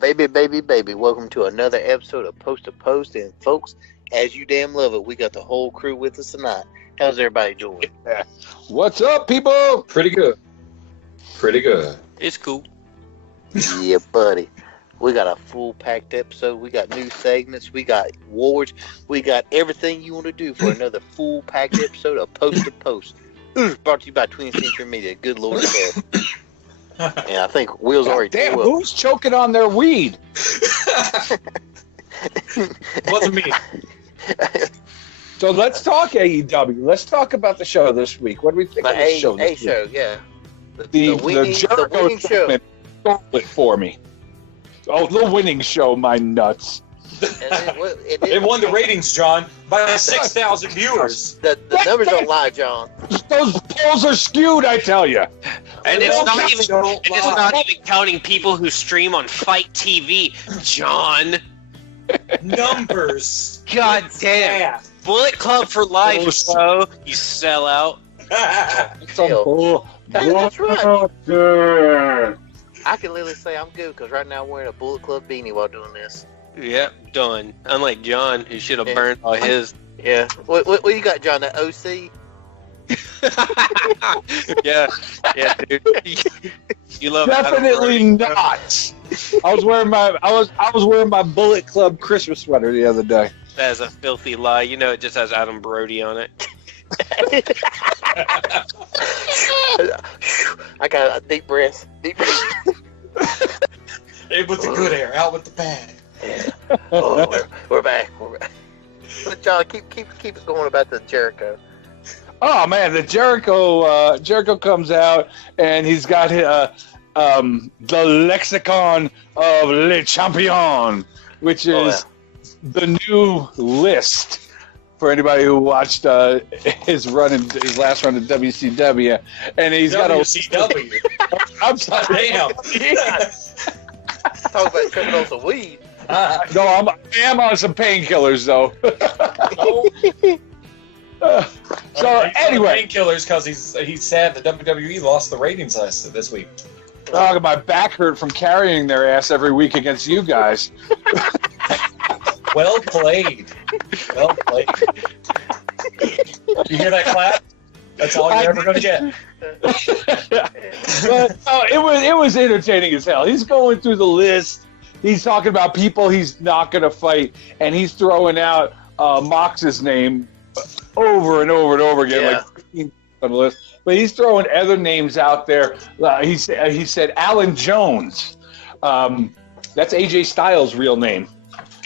Baby, baby, baby, welcome to another episode of Post to Post. And folks, as you damn love it, we got the whole crew with us tonight. How's everybody doing? What's up, people? Pretty good. Pretty good. It's cool. Yeah, buddy. We got a full packed episode. We got new segments. We got awards. We got everything you want to do for another full packed episode of Post to Post. Brought to you by 20th Century Media. Good Lord above. And I think Will's already Damn, who's choking on their weed? Wasn't me. So let's talk AEW. Let's talk about the show this week. What do we think of the show this week? show, yeah. The winning show. Stole it for me. Oh, the winning show, my nuts. It won the ratings, John, by 6,000 viewers. The numbers don't lie, John. Those polls are skewed, I tell you. And it's not even counting people who stream on Fight TV, John. Numbers. God damn. Bullet Club for life, bro. You sell out. That's right. I can literally say I'm good because right now I'm wearing a Bullet Club beanie while doing this. Yep, done. Unlike John, who should have burned all his. Yeah. What you got, John? That OC? yeah, dude. You love definitely not. I was wearing my Bullet Club Christmas sweater the other day. That is a filthy lie. You know it just has Adam Brody on it. I got a deep breath. In with the good air, out with the bad. Yeah. Oh, we're back. But John, keep it going about the Jericho. Oh man, the Jericho comes out and he's got the lexicon of Le Champion, which is the new list for anybody who watched his last run in WCW, and he's got a WCW. I'm sorry, damn. Talk about tripping on some weed. No, I am on some painkillers though. So anyway, painkillers because he's sad that WWE lost the ratings this week. Oh, my back hurt from carrying their ass every week against you guys. Well played. Well played. You hear that clap? That's all you're ever going to get. But it was entertaining as hell. He's going through the list. He's talking about people he's not going to fight, and he's throwing out Mox's name over and over and over again, like 15 on the list. But he's throwing other names out there. He said Alan Jones. That's AJ Styles' real name.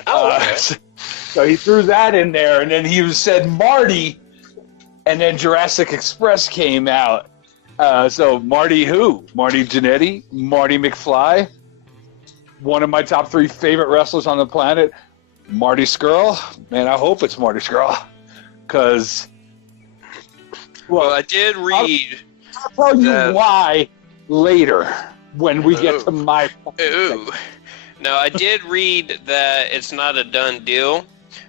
So he threw that in there, and then he said Marty, and then Jurassic Express came out. So Marty who? Marty Jannetty, Marty McFly, one of my top 3 favorite wrestlers on the planet, Marty Scurll. Man, I hope it's Marty Scurll, because... Well, I did read... I'll tell you why later, when we get to my... Ooh. No, I did read that it's not a done deal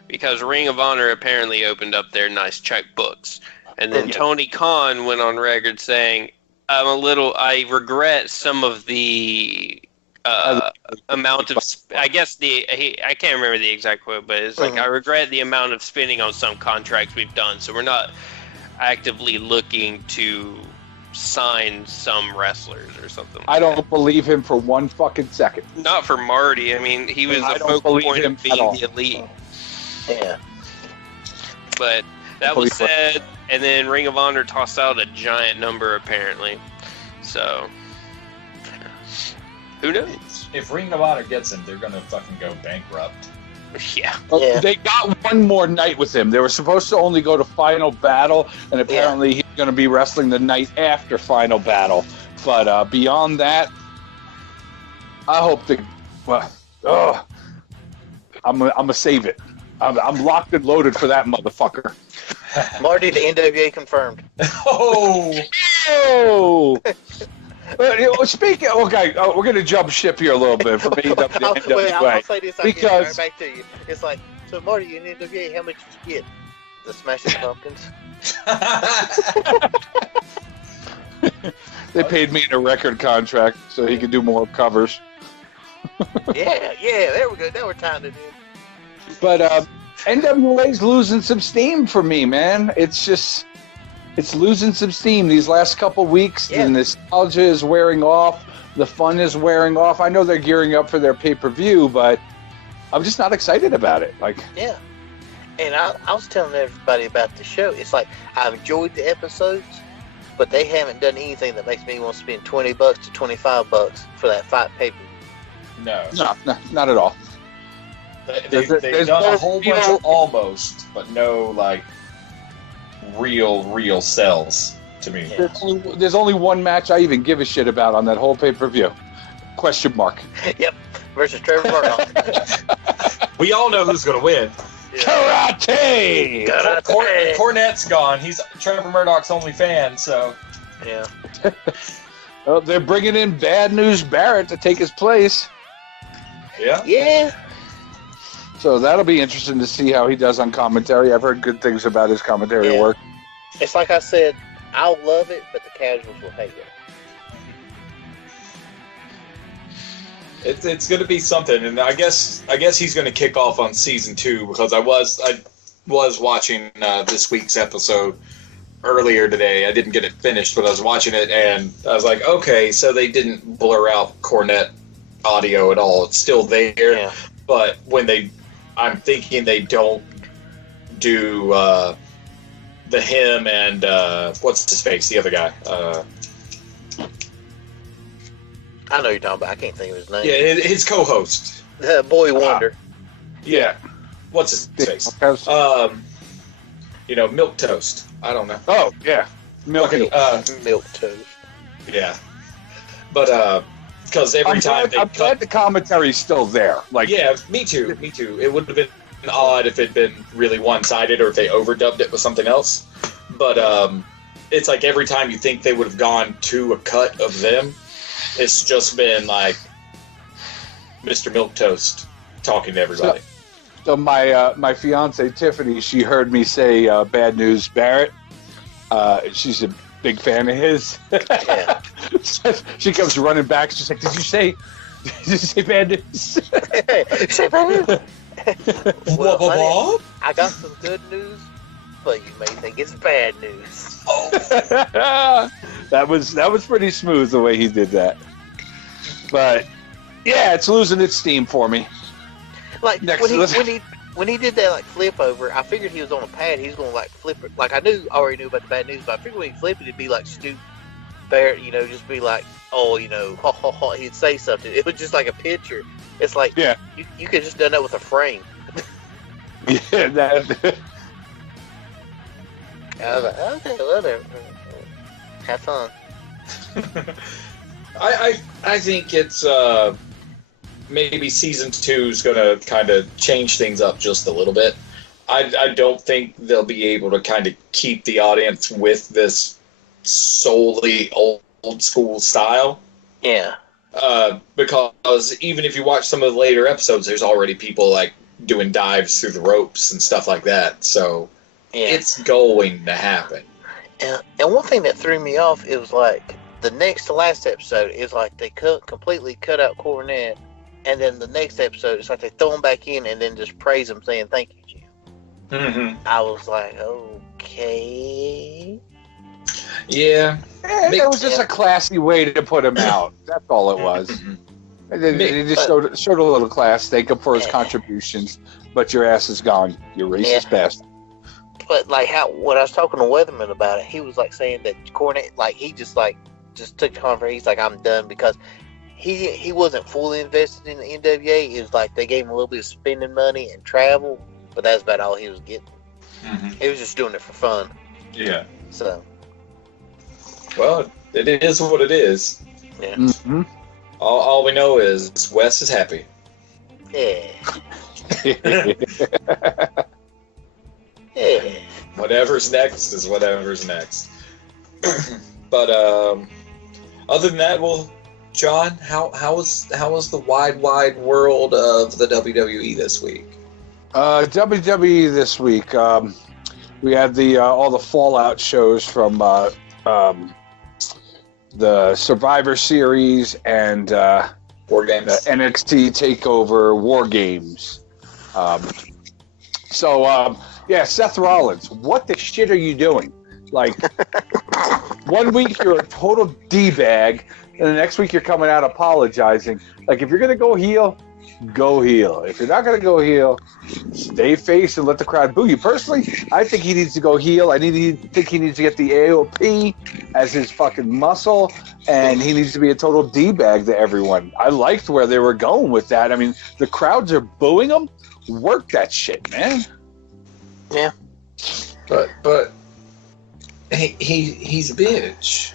because Ring of Honor apparently opened up their nice checkbooks. And then Tony Khan went on record saying, I regret some of the amount of, I can't remember the exact quote, but it's like, I regret the amount of spending on some contracts we've done. So we're not actively looking to sign some wrestlers or something like I don't believe him for one fucking second. Not for Marty. I mean, he was the focal point of being the elite. Yeah. But that was said, and then Ring of Honor tossed out a giant number apparently. So, who knows? If Ring of Honor gets him, they're gonna fucking go bankrupt. Yeah. They got one more night with him. They were supposed to only go to Final Battle, and apparently he's going to be wrestling the night after Final Battle. But beyond that, I hope I'm gonna save it. I'm locked and loaded for that motherfucker. Marty, the NWA confirmed. Oh. Speaking, okay, we're going to jump ship here a little bit from AEW. I'll say this, because right back to you. It's like, so Marty, you in NWA, how much did you get? The Smashing Pumpkins. They paid me in a record contract so he could do more covers. Yeah, there we go. Now we're tying it in. But NWA's losing some steam for me, man. It's losing some steam these last couple weeks. Yeah. The nostalgia is wearing off. The fun is wearing off. I know they're gearing up for their pay-per-view, but I'm just not excited about it. Like, yeah. And I was telling everybody about the show. It's like I've enjoyed the episodes, but they haven't done anything that makes me want to spend $20 to $25 for that fight paper. No, not at all. They've done a whole bunch of almost, but no like real sells to me. Yeah. There's only one match I even give a shit about on that whole pay-per-view. Question mark. Yep. Versus Trevor Murdoch. We all know who's going to win. Karate! Cornette's gone. He's Trevor Murdoch's only fan, so. Yeah. Oh, they're bringing in Bad News Barrett to take his place. Yeah. Yeah. So that'll be interesting to see how he does on commentary. I've heard good things about his commentary work. It's like I said, I'll love it, but the casuals will hate it. It's going to be something, and I guess he's going to kick off on season 2 because I was watching this week's episode earlier today. I didn't get it finished, but I was watching it, and I was like, okay, so they didn't blur out Cornette audio at all. It's still there, but I'm thinking they don't do the him and what's his face, the other guy. I know you're talking about. I can't think of his name. Yeah, his co-host. Boy Wonder. Yeah. What's his face? Milk Toast. I don't know. Oh, yeah. Milk Toast. Yeah. But, because every time I'm glad the commentary's still there. Like, yeah, me too. It would have been odd if it'd been really one-sided or if they overdubbed it with something else. But, it's like every time you think they would have gone to a cut of them, it's just been like Mr. Milk Toast talking to everybody. So my fiance Tiffany, she heard me say Bad News Barrett. She's a big fan of his. Yeah. She comes running back. She's like, "Did you say bad news?" Say bad news. Well, What? I got some good news, but you may think it's bad news. That was pretty smooth the way he did that. But yeah, it's losing its steam for me. Like when he did that like flip over, I figured he was on a pad. He was going to like flip it. Like I already knew about the bad news, but I figured when he flipped it, it'd be like Stu Barrett, just be like, oh, ha ha ha. He'd say something. It was just like a picture. It's like you could just done that with a frame. Yeah, that. I was like, okay, whatever. Have fun. I think it's maybe season 2 is going to kind of change things up just a little bit. I don't think they'll be able to kind of keep the audience with this solely old school style. Yeah. Because even if you watch some of the later episodes, there's already people like doing dives through the ropes and stuff like that. So it's going to happen. And one thing that threw me off, it was like the next to last episode is like they completely cut out Cornette, and then the next episode it's like they throw him back in and then just praise him saying thank you, Jim. Mm-hmm. I was like, okay. Yeah. It was just a classy way to put him out. That's all it was. They just showed a little class. Thank him for his contributions, but your ass is gone. You're racist bastard. But like when I was talking to Weatherman about it, he was like saying that Cornette, like he just took the conference. He's like, I'm done because he wasn't fully invested in the NWA. It was like they gave him a little bit of spending money and travel, but that's about all he was getting. Mm-hmm. He was just doing it for fun. Yeah. So. Well, it is what it is. Yeah. Mm-hmm. All we know is Wes is happy. Yeah. Yeah. Whatever's next is whatever's next. But other than that, well, John, how was the wide world of the WWE this week? WWE this week, we had all the Fallout shows from the Survivor Series and War Games. NXT Takeover War Games. Seth Rollins, what the shit are you doing? Like, 1 week you're a total D-bag, and the next week you're coming out apologizing. Like, if you're going to go heel, go heel. If you're not going to go heel, stay face and let the crowd boo you. Personally, I think he needs to go heel. I think he needs to get the AOP as his fucking muscle, and he needs to be a total D-bag to everyone. I liked where they were going with that. I mean, the crowds are booing him. Work that shit, man. Yeah. But he's a bitch.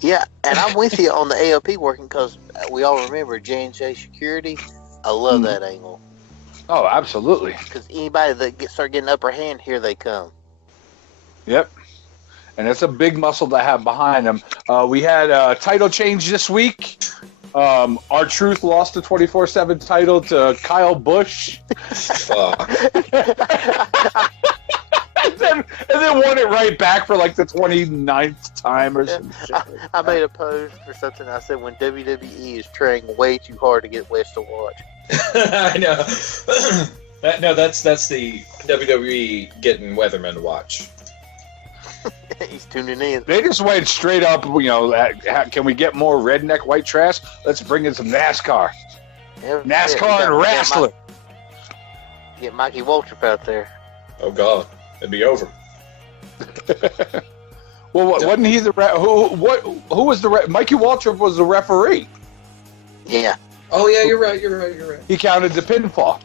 Yeah, and I'm with you on the AOP working because we all remember J&J Security. I love that angle. Oh, absolutely. Because anybody that start getting upper hand, here they come. Yep. And it's a big muscle to have behind them. We had a title change this week. R-Truth lost the 24/7 title to Kyle Busch. and then won it right back for like the 29th time or something. I made a post for something. I said, when WWE is trying way too hard to get West to watch. I know. That's the WWE getting Weatherman to watch. He's tuning in. They just went straight up, can we get more redneck white trash? Let's bring in some NASCAR. Yeah, NASCAR and wrestling. Get Mikey Waltrip out there. Oh, God. It'd be over. Well, wasn't he the who was the Mikey Waltrip was the referee. Yeah. Oh, yeah, you're right. He counted the pinfall.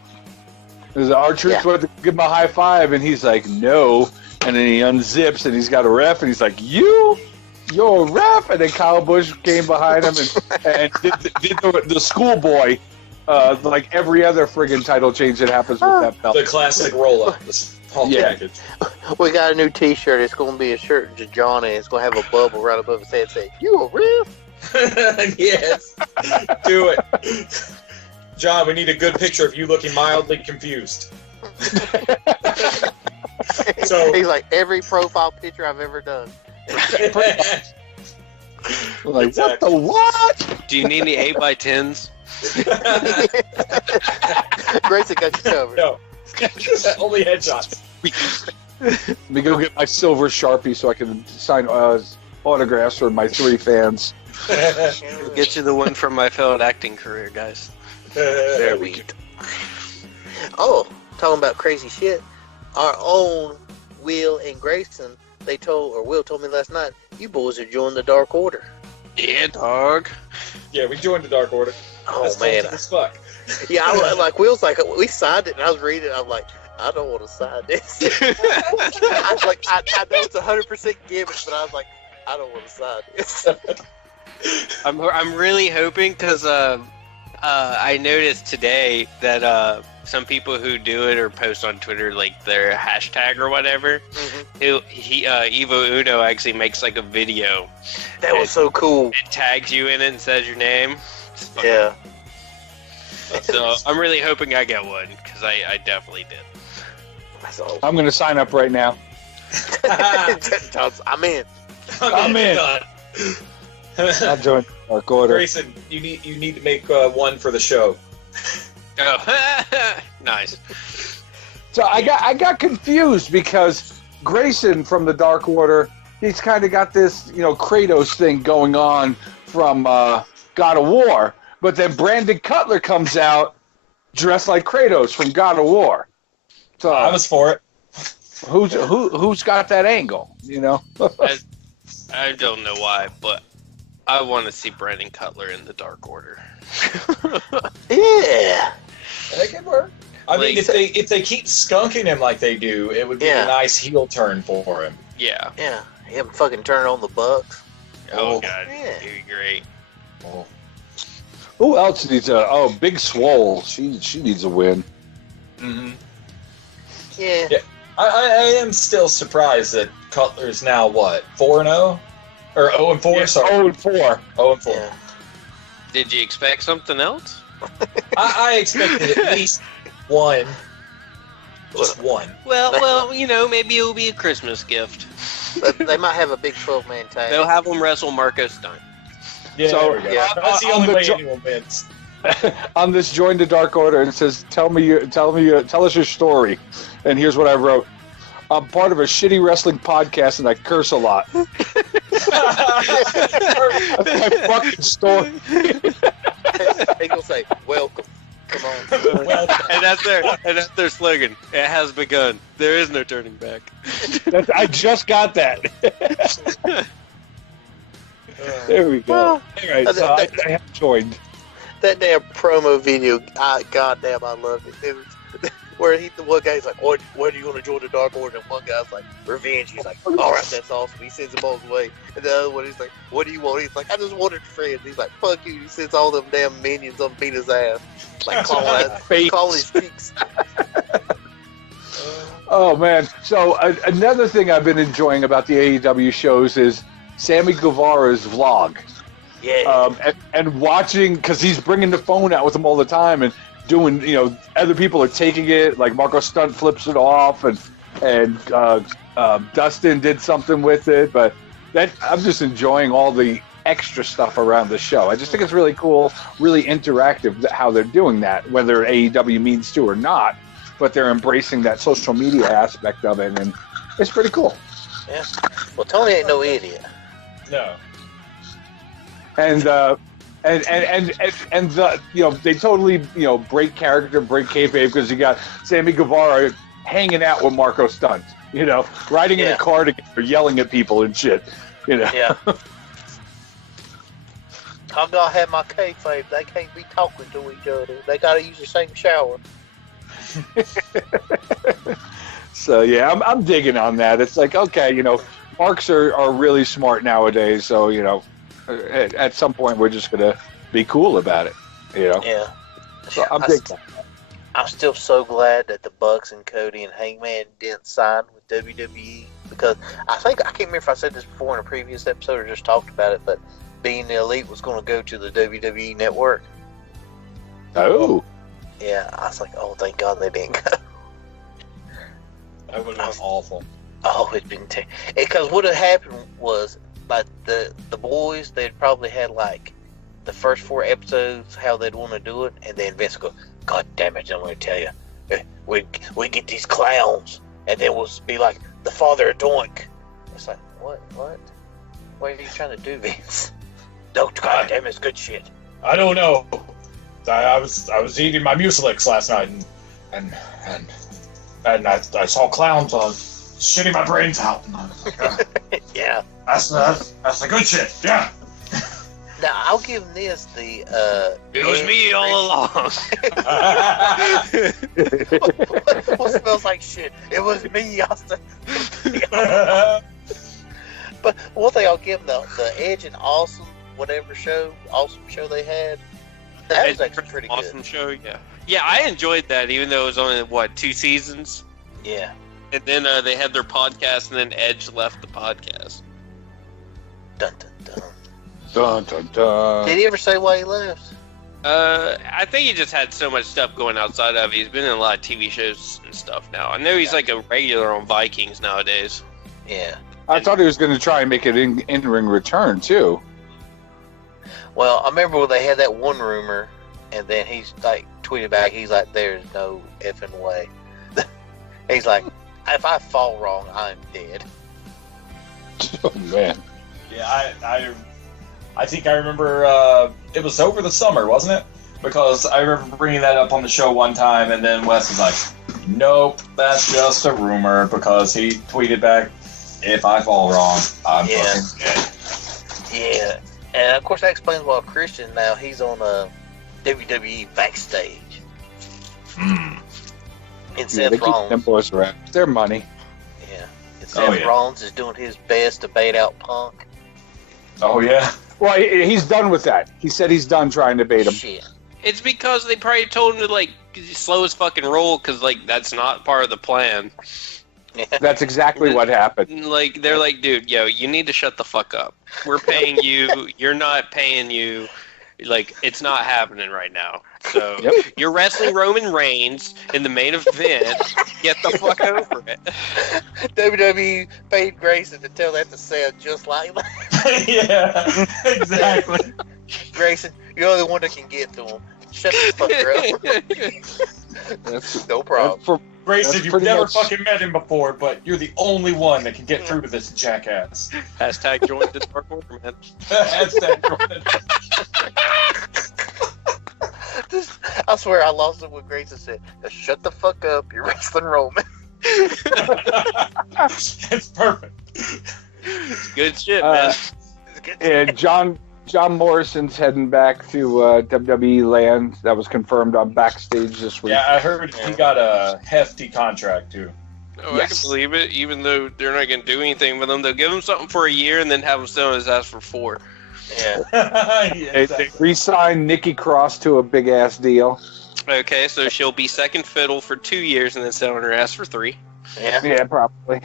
There's R-Truth went to give him a high five, and he's like, no. And then he unzips, and he's got a ref, and he's like, you're a ref. And then Kyle Busch came behind him and did the schoolboy, like every other friggin' title change that happens with that belt. The classic roll-up. Package. We got a new T-shirt. It's going to be a shirt to Johnny. It's going to have a bubble right above his head saying, you a ref? Yes. Do it. John, we need a good picture of you looking mildly confused. So he's like, every profile picture I've ever done. Like, exactly. What the what? Do you need any 8x10s? Grayson got you covered. No. Only headshots. Let me go get my silver Sharpie so I can sign autographs for my 3 fans. I'll get you the one from my failed acting career, guys. There we go. Oh, talking about crazy shit. Our own Will and Grayson, Will told me last night, you boys are joining the Dark Order. Yeah, dog. Yeah, we joined the Dark Order. Oh, that's man. As fuck. Yeah, Will's like, we signed it, and I was reading it, I'm like, I don't want to sign this. I was like, I know it's 100% gimmick, but I was like, I don't want to sign this. I'm really hoping because I noticed today that some people who do it or post on Twitter like their hashtag or whatever, Evo Uno actually makes like a video. That was so cool. It tags you in it and says your name. Yeah. So I'm really hoping I get one because I definitely did. I'm going to sign up right now. I'm in. I'm in. I'll join Dark Order. Grayson, you need to make one for the show. Oh, nice. So I got confused because Grayson from the Dark Order, he's kind of got this Kratos thing going on from God of War, but then Brandon Cutler comes out dressed like Kratos from God of War. So I was for it. Who's got that angle? I don't know why, but I want to see Brandon Cutler in the Dark Order. Yeah. That could work. I mean, if they keep skunking him like they do, it would be a nice heel turn for him. Yeah. Yeah. Him fucking turn on the Bucks. Oh God, yeah. it'd be great. Oh. Who else needs Big Swole? She needs a win. Mm-hmm. Yeah. I am still surprised that Cutler's now 4-0 or 0-4. Yeah, sorry, 0-4. 0-4. Yeah. Did you expect something else? I expected at least one. Just one. Well, maybe it'll be a Christmas gift. But they might have a big 12-man tag. They'll have them wrestle Marco Stunt. Yeah, So, there we go. yeah. That's the on only the way jo- anyone wins. on this Join the Dark Order, and it says, tell us your story. And here's what I wrote. I'm part of a shitty wrestling podcast, and I curse a lot. That's my fucking story. They gonna say, welcome. Come on. and that's their slogan. It has begun. There is no turning back. I just got that. There we go. All right, so I have joined. That damn promo video, goddamn, I love it. It was where the one guy's like, "What do you want to join the Dark Order?" And one guy's like, "Revenge." He's like, "All right, that's awesome." He sends him on his way. And the other one, he's like, "What do you want?" He's like, "I just wanted friends." He's like, "Fuck you." He sends all them damn minions on beat his ass, like calling his cheeks. Oh man! So another thing I've been enjoying about the AEW shows is Sammy Guevara's vlog. Yeah. And watching, because he's bringing the phone out with him all the time and doing, other people are taking it, like Marco Stunt flips it off, and Dustin did something with it, but I'm just enjoying all the extra stuff around the show. I just think it's really cool, really interactive how they're doing that, whether AEW means to or not, but they're embracing that social media aspect of it, and it's pretty cool. Yeah. Well, Tony ain't no idiot. No. And the they totally break character, break kayfabe, because you got Sammy Guevara hanging out with Marco Stunt, riding in a car together, yelling at people and shit, Yeah. I gotta have my kayfabe. They can't be talking to each other. They gotta use the same shower. So yeah, I'm digging on that. It's like, okay, marks are really smart nowadays. So at some point we're just gonna be cool about it. Yeah. So I'm digging. I'm still so glad that the Bucks and Cody and Hangman didn't sign with WWE, because I can't remember if I said this before in a previous episode or just talked about it, but Being the Elite was going to go to the WWE network. Oh. Yeah, I was like, oh, thank God they didn't go. That would have been awful. Oh, it'd been because what had happened was, like, the boys, they'd probably had like the first 4 episodes how they'd want to do it, and then Vince would go, God damn it, I'm going to tell you, we get these clowns, and then we'll be like the father of Doink. It's like, what are you trying to do, Vince? No, God damn, it's good shit. I don't know. I was eating my Mucilix last night, and I saw clowns shitting my brains out. And I was like, Yeah. That's the good shit. Yeah. Now I'll give him this: the It was me all along. what smells like shit? It was me, Austin. But one thing I'll give them, the Edge and Awesome show they had, that was actually pretty good. Awesome show, yeah. Yeah, I enjoyed that, even though it was only 2 seasons. Yeah. And then they had their podcast, and then Edge left the podcast. Dun dun dun. Dun dun dun. Did he ever say why he left? I think he just had so much stuff going outside of it. He's been in a lot of TV shows and stuff now. I know he's like a regular on Vikings nowadays. Yeah. I thought he was going to try and make an in-ring return too. Well, I remember when they had that one rumor, and then he's like tweeted back. He's like, "There's no effing way." He's like, "If I fall wrong, I'm dead." Oh man. Yeah, I think I remember it was over the summer, wasn't it? Because I remember bringing that up on the show one time, and then Wes was like, "Nope, that's just a rumor," because he tweeted back, "If I fall wrong, I'm fucking dead." Yeah, and of course that explains why Christian now he's on WWE backstage. And Yeah, Seth they keep them Rollins, boys around. Their money. yeah, and Seth Rollins is doing his best to bait out Punk. Oh yeah. Well, he's done with that. He said he's done trying to bait him. Shit. It's because they probably told him to slow his fucking roll, because that's not part of the plan. That's exactly what happened. They're like, dude, yo, you need to shut the fuck up. We're paying you. You're not paying you. Like, it's not happening right now. So, Yep. you're wrestling Roman Reigns in the main event. Get the fuck over it. WWE paid Grayson to tell that to sound just like that. Yeah, exactly. Grayson, you're the only one that can get to him. Shut the fucker up. That's, No problem. for, Grayson, That's you've pretty never much- fucking met him before, but you're the only one that can get through to this jackass. Hashtag join the Dark Order, man. Hashtag Jordan. I swear I lost it when Grayson said, "Shut the fuck up, you're wrestling Roman." It's perfect. It's good shit, man. and John Morrison's heading back to WWE land. That was confirmed on Backstage this week. Yeah, I heard he got a hefty contract too. Oh, Yes. I can believe it. Even though they're not going to do anything with him, they'll give him something for a year and then have him sell his ass for 4. Yeah. Yeah, They exactly. re-signed Nikki Cross to a big ass deal. Okay, so she'll be second fiddle for 2 years and then selling her ass for 3. Yeah. Yeah, probably.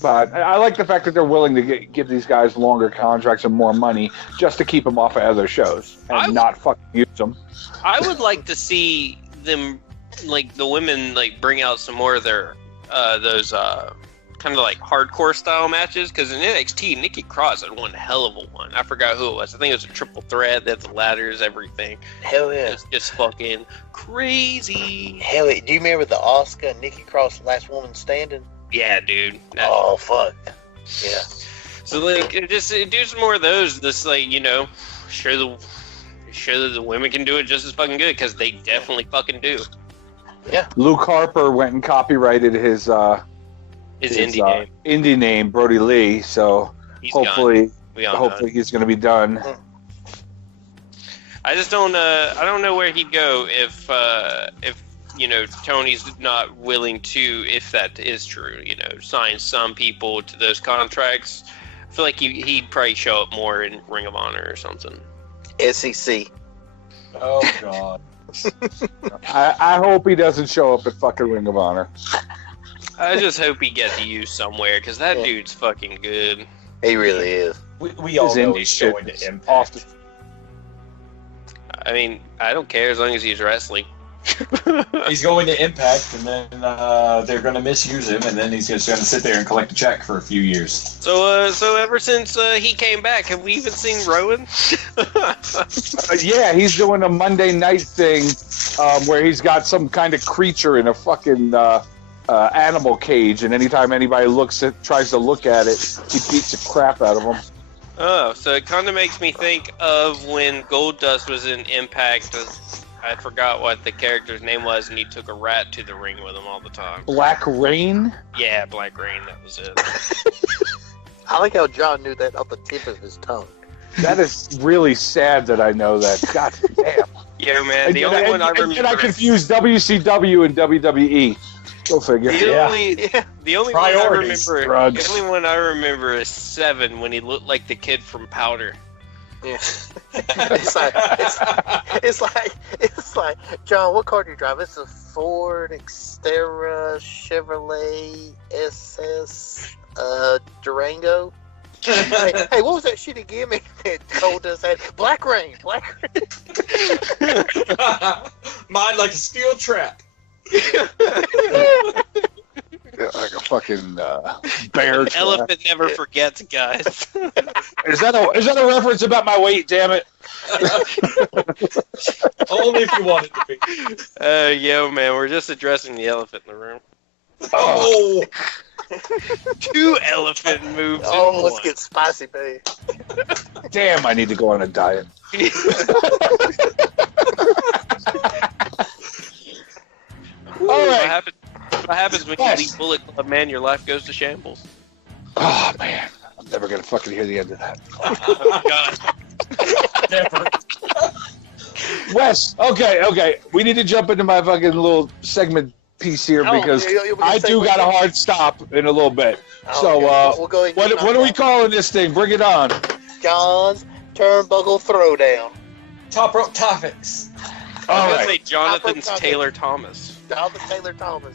But I like the fact that they're willing to give these guys longer contracts and more money just to keep them off of other shows and not fucking use them. I would like to see them, like, the women, like, bring out some more of their, those, kind of like hardcore style matches, because in NXT, Nikki Cross had one hell of a one. I forgot who it was. I think it was a triple threat. They had the ladders, everything. Hell yeah. It's just fucking crazy. Hell yeah. Do you remember the Asuka and Nikki Cross Last Woman Standing? Yeah, dude. That- Oh, fuck. Yeah. So like, just do some more of those. Just like, you know, show that the women can do it just as fucking good, because they definitely fucking do. Luke Harper went and copyrighted his indie name, Brody Lee. So He's gone. hopefully Beyond that. he's going to be done. I just don't. I don't know where he'd go if you know, Tony's not willing to, if that is true, you know, sign some people to those contracts. I feel like he'd probably show up more in Ring of Honor or something. SEC. Oh god. I hope he doesn't show up at fucking Ring of Honor. I just hope he gets used somewhere, because that Yeah. dude's fucking good. He really is. We all His know indie he's shit going is to Impact. off the- I mean, I don't care as long as he's wrestling. He's going to Impact, and then they're going to misuse him, and then he's just going to sit there and collect a check for a few years. So ever since he came back, have we even seen Rowan? Yeah, he's doing a Monday night thing where he's got some kind of creature in a fucking animal cage, and anytime anybody tries to look at it, he beats the crap out of them. Oh, so it kind of makes me think of when Goldust was in Impact. I forgot what the character's name was, and he took a rat to the ring with him all the time. Black Rain? Yeah, Black Rain, that was it. I like how John knew that off the tip of his tongue. That is really sad that I know that. God damn. Yeah, man, the only one I remember. And I confused WCW and WWE. Go figure. The only one I Priorities. remember. Drugs. The only one I remember is 7 when he looked like the kid from Powder. Yeah. it's like, John, what car do you drive? It's a Ford Xterra Chevrolet SS Durango. Hey, what was that shit he gave me? It told us that Black Rain. Mine like a steel trap. Like a fucking bear trap. Elephant never forgets, guys. Is that a reference about my weight? Damn it! Only if you want it to be. Yo, man, we're just addressing the elephant in the room. Oh, 2 elephant moves. Oh, in let's one. get spicy, baby. Damn, I need to go on a diet. All right. What happens when Yes. you leave Bullet Club, man? Your life goes to shambles. Oh man, I'm never gonna fucking hear the end of that. Oh, God. never. Wes, okay. We need to jump into my fucking little segment piece here because I do got a hard stop in a little bit. So, we'll go ahead and what are we calling this thing? Bring it on. John's Turnbuckle Throwdown. Top rope topics. I All was right. gonna say Jonathan's Topic. Taylor Thomas. Jonathan Taylor Thomas.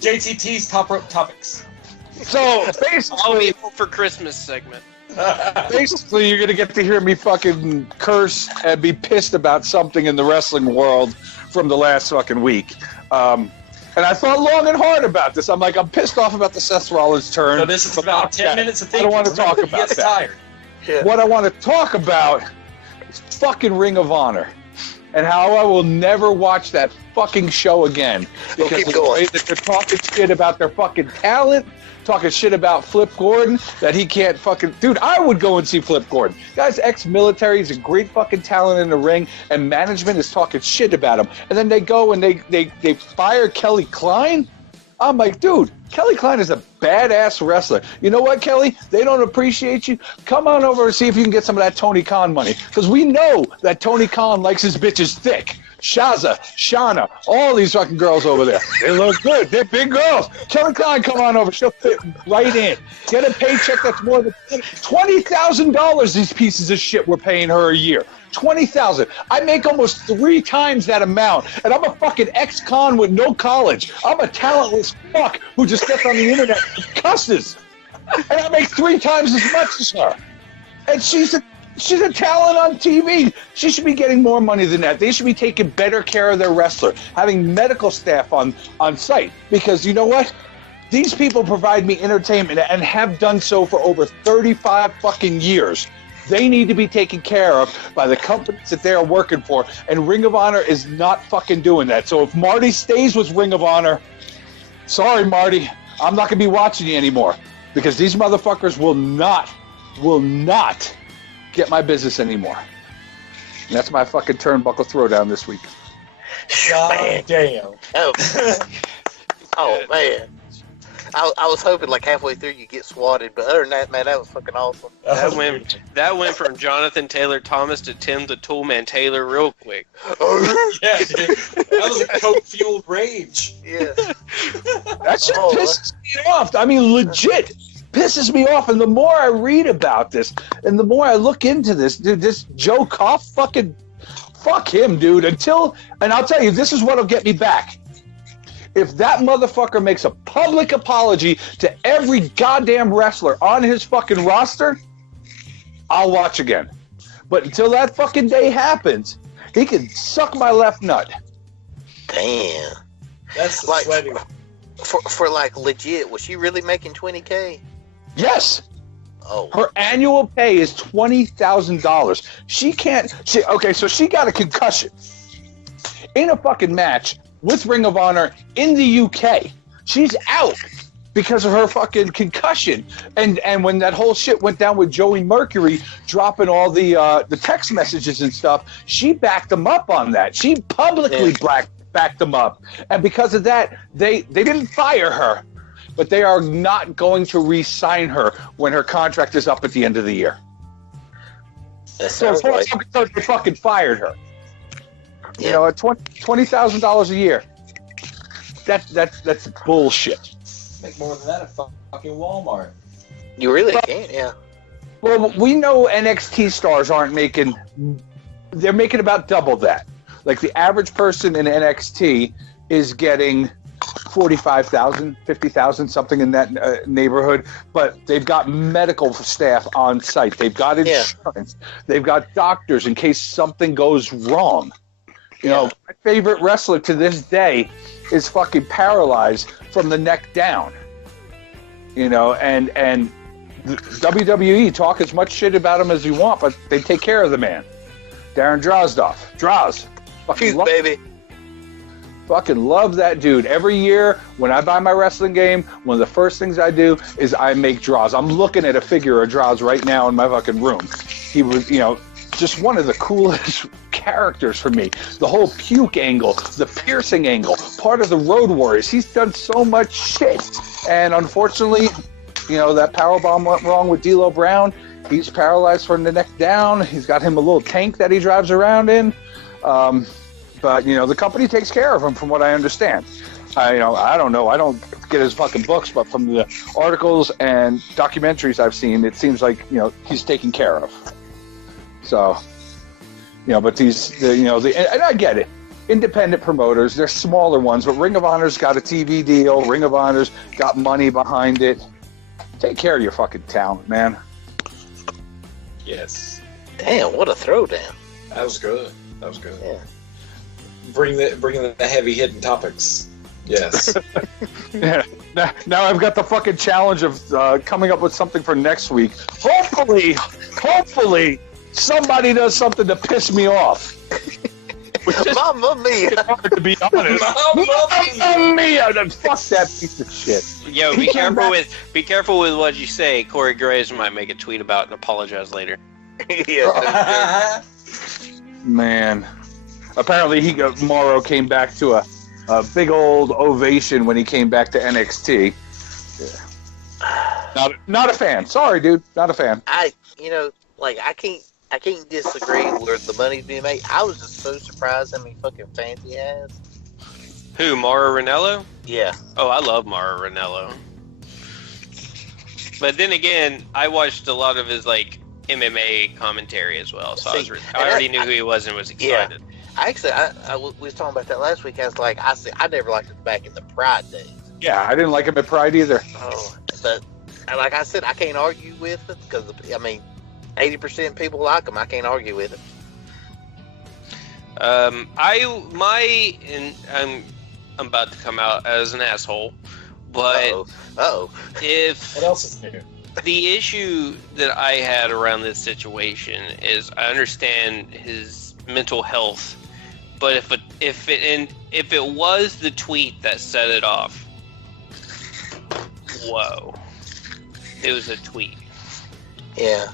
JTT's top rope topics. So All basically, people for Christmas segment. Basically, you're gonna get to hear me fucking curse and be pissed about something in the wrestling world from the last fucking week. And I thought long and hard about this. I'm pissed off about the Seth Rollins turn. So this is about 10 minutes of thinking. I don't want to talk Remember, about he gets that. tired. Yeah. What I want to talk about is fucking Ring of Honor and how I will never watch that fucking show again because keep of the way that they're talking shit about their fucking talent, talking shit about Flip Gordon, that he can't fucking... Dude, I would go and see Flip Gordon. Guy's ex-military, he's a great fucking talent in the ring, and management is talking shit about him. And then they go and they fire Kelly Klein? I'm like, dude, Kelly Klein is a badass wrestler. You know what, Kelly? They don't appreciate you. Come on over and see if you can get some of that Tony Khan money. Because we know that Tony Khan likes his bitches thick. Shaza, Shauna, all these fucking girls over there. They look good. They're big girls. Kelly Klein, come on over. She'll fit right in. Get a paycheck that's more than $20,000 these pieces of shit we're paying her a year. $20,000. I make almost 3 times that amount, and I'm a fucking ex-con with no college. I'm a talentless fuck who just gets on the internet and cusses. And I make 3 times as much as her. And she's a talent on TV. She should be getting more money than that. They should be taking better care of their wrestler, having medical staff on site. Because you know what? These people provide me entertainment and have done so for over 35 fucking years. They need to be taken care of by the companies that they're working for, and Ring of Honor is not fucking doing that. So if Marty stays with Ring of Honor, sorry, Marty, I'm not going to be watching you anymore because these motherfuckers will not get my business anymore. And that's my fucking turnbuckle throwdown this week. God damn. Oh man. I was hoping like halfway through you get swatted, but other than that, man, that was fucking awesome. That went from Jonathan Taylor Thomas to Tim the Toolman Taylor real quick. Yeah, dude. That was a coke-fueled rage. Yeah. That shit pisses me off. I mean, legit pisses me off. And the more I read about this, and the more I look into this, dude, this Joe Koff fuck him, dude. And I'll tell you, this is what'll get me back. If that motherfucker makes a public apology to every goddamn wrestler on his fucking roster, I'll watch again. But until that fucking day happens, he can suck my left nut. Damn. That's like sweaty. for like legit. Was she really making $20K? Yes. Oh. Her annual pay is $20,000. So she got a concussion in a fucking match with Ring of Honor in the UK. She's out because of her fucking concussion. And when that whole shit went down with Joey Mercury dropping all the text messages and stuff, she backed them up on that. She publicly backed them up. And because of that, they didn't fire her, but they are not going to re-sign her when her contract is up at the end of the year. So as far as I'm concerned, they fucking fired her. You know, at $20,000 a year. That's bullshit. Make more than that at fucking Walmart. You really can't, yeah. Well, we know NXT stars they're making about double that. Like the average person in NXT is getting $45,000, $50,000, something in that neighborhood. But they've got medical staff on site. They've got insurance. They've got doctors in case something goes wrong. You know, my favorite wrestler to this day is fucking paralyzed from the neck down. You know, and the WWE talk as much shit about him as you want, but they take care of the man. Darren Droz. Fucking love that dude. Every year when I buy my wrestling game, one of the first things I do is I make Droz. I'm looking at a figure of Droz right now in my fucking room. He was, just one of the coolest characters for me. The whole puke angle, the piercing angle, part of the Road Warriors. He's done so much shit. And unfortunately, that powerbomb went wrong with D'Lo Brown. He's paralyzed from the neck down. He's got him a little tank that he drives around in. But, the company takes care of him from what I understand. I don't know. I don't get his fucking books, but from the articles and documentaries I've seen, it seems like, he's taken care of. So, but and I get it. Independent promoters, they're smaller ones, but Ring of Honor's got a TV deal. Ring of Honor's got money behind it. Take care of your fucking talent, man. Yes. Damn, what a throwdown. That was good. That was good. Yeah. Bring the heavy hitting topics. Yes. Yeah. Now I've got the fucking challenge of coming up with something for next week. Hopefully, somebody does something to piss me off. Mamma mia. Hard to be honest. Mamma mia! Fuck that piece of shit. Yo, be careful with what you say. Corey Graves might make a tweet about and apologize later. Yeah. Man, apparently Morrow came back to a big old ovation when he came back to NXT. Yeah. Not a fan. Sorry, dude. Not a fan. I can't disagree where the money's being made. I was just so surprised how many fucking fans he has. Who, Mauro Ranallo? Yeah. Oh, I love Mauro Ranallo. But then again, I watched a lot of his like MMA commentary as well, so See, I already knew who he was and was excited. Yeah. We was talking about that last week. I was like, I never liked him back in the Pride days. Yeah, I didn't like him at Pride either. Oh, but like I said, I can't argue with it because 80% people like him. I can't argue with it. I'm about to come out as an asshole, but Uh-oh. if What else is new? the issue that I had around this situation is I understand his mental health, but if it was the tweet that set it off, whoa, it was a tweet. Yeah.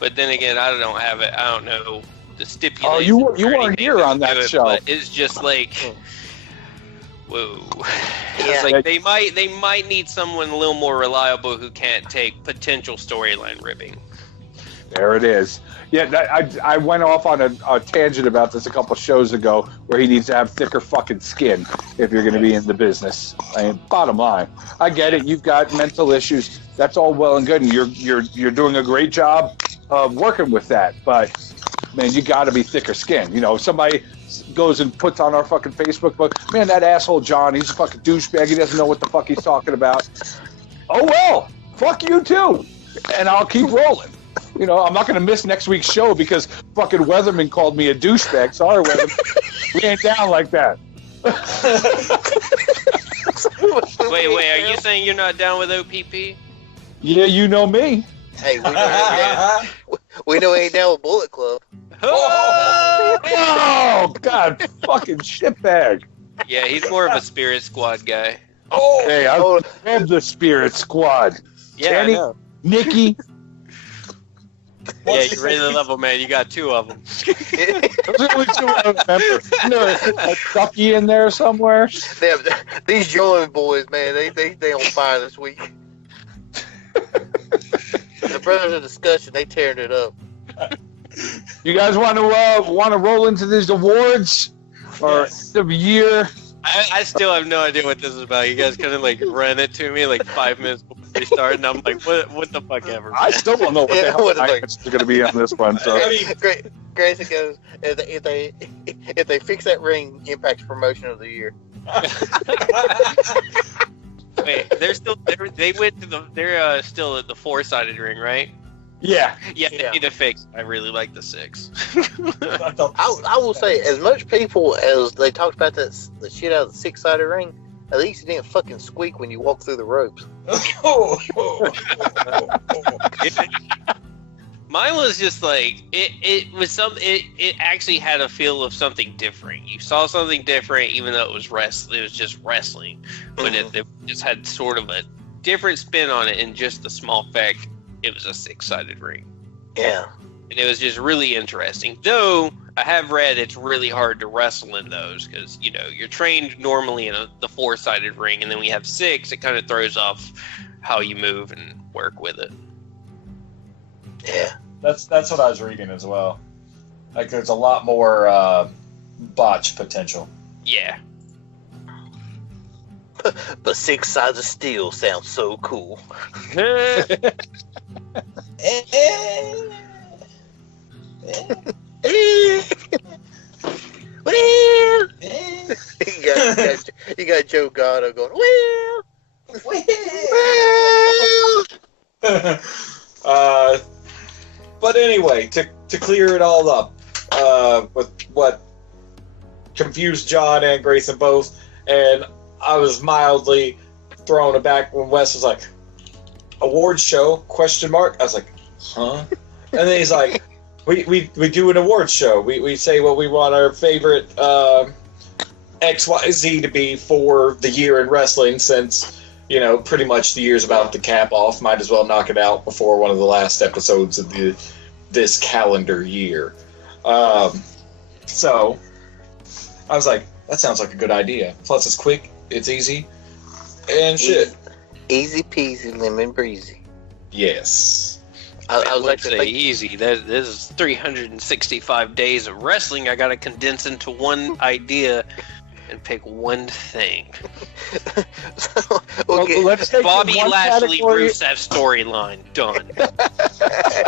But then again, I don't have it. I don't know the stipulations. Oh, you weren't here on that show. But it's just like, whoa. Yeah. It's like they might need someone a little more reliable who can't take potential storyline ribbing. There it is. Yeah, I went off on a tangent about this a couple shows ago, where he needs to have thicker fucking skin if you're going to be in the business. I mean, bottom line, I get it. You've got mental issues. That's all well and good, and you're doing a great job of working with that. But man, you got to be thicker skin. You know, if somebody goes and puts on our fucking Facebook book, man, that asshole John, he's a fucking douchebag. He doesn't know what the fuck he's talking about. Oh well, fuck you too, and I'll keep rolling. You know, I'm not going to miss next week's show because fucking Weatherman called me a douchebag. Sorry, Weatherman. We ain't down like that. Wait, are you saying you're not down with OPP? Yeah, you know me. Hey, we know he ain't down with Bullet Club. Oh, God, fucking shitbag. Yeah, he's more of a Spirit Squad guy. Hey, I love the Spirit Squad. Yeah, Kenny, I know. Nikki. Yeah, you really love them, man. You got two of them. Those are the only two I remember. Isn't there a Ducky in there somewhere? These Joey boys, man, they on fire this week. The Brothers of Discussion, they tearing it up. You guys want to roll into these awards or the year? I still have no idea what this is about. You guys kind of like ran it to me like 5 minutes before we started, and I'm like, what the fuck ever. I still don't know what the hell is going to be on this one. So. Grayson goes, if they fix that ring, Impact's promotion of the year. Wait, they're still at the 4-sided ring, right? Yeah. Yeah, they need to fix. I really like the 6. I will say, as much people as they talked about the shit out of the 6-sided ring, at least it didn't fucking squeak when you walk through the ropes. Mine was just like it actually had a feel of something different. You saw something different, even though it was just wrestling, but it just had sort of a different spin on it. And just the small fact, it was a 6-sided ring. Yeah, and it was just really interesting. Though I have read it's really hard to wrestle in those because you're trained normally in the 4-sided ring, and then we have 6. It kind of throws off how you move and work with it. Yeah. That's what I was reading as well. Like, there's a lot more botch potential. Yeah. But 6 sides of steel sounds so cool. You got Joe Gatto going, well. anyway, to clear it all up, with what confused John and Grayson both, and I was mildly thrown aback when Wes was like, "Awards show?" Question mark. I was like, "Huh?" And then he's like, "We do an awards show. We say what we want our favorite XYZ to be for the year in wrestling, since pretty much the year's about to cap off. Might as well knock it out before one of the last episodes of this calendar year." So I was like, that sounds like a good idea. Plus, it's quick, it's easy, and shit. Easy peasy, lemon breezy. Yes. I was actually say easy. This is 365 days of wrestling. I got to condense into one idea and pick one thing. Let's take Bobby one Lashley category. Rusev storyline done.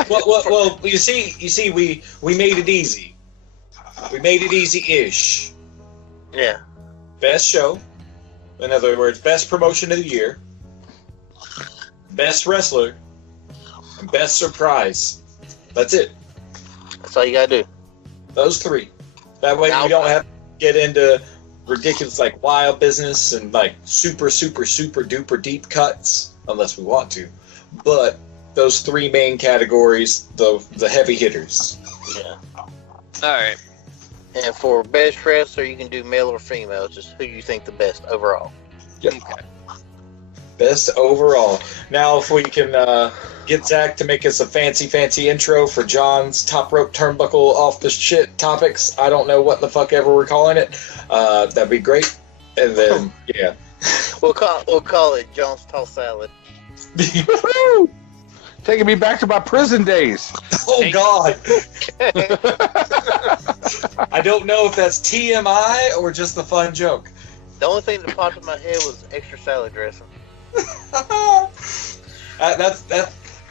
Well, you see, we made it easy. We made it easy-ish. Yeah. Best show. In other words, best promotion of the year. Best wrestler. And best surprise. That's it. That's all you gotta do. Those three. That way we don't have to get into ridiculous like wild business and like super duper deep cuts unless we want to. But those three main categories, the heavy hitters. Yeah. Alright. And for best wrestler, you can do male or female. Just who you think the best overall. Yep. Okay. Best overall. Now, if we can get Zach to make us a fancy intro for John's top rope turnbuckle off the shit topics. I don't know what the fuck ever we're calling it. That'd be great. And then, yeah. We'll call it John's Toss Salad. Woo! Taking me back to my prison days. Oh, God. I don't know if that's TMI or just a fun joke. The only thing that popped in my head was extra salad dressing.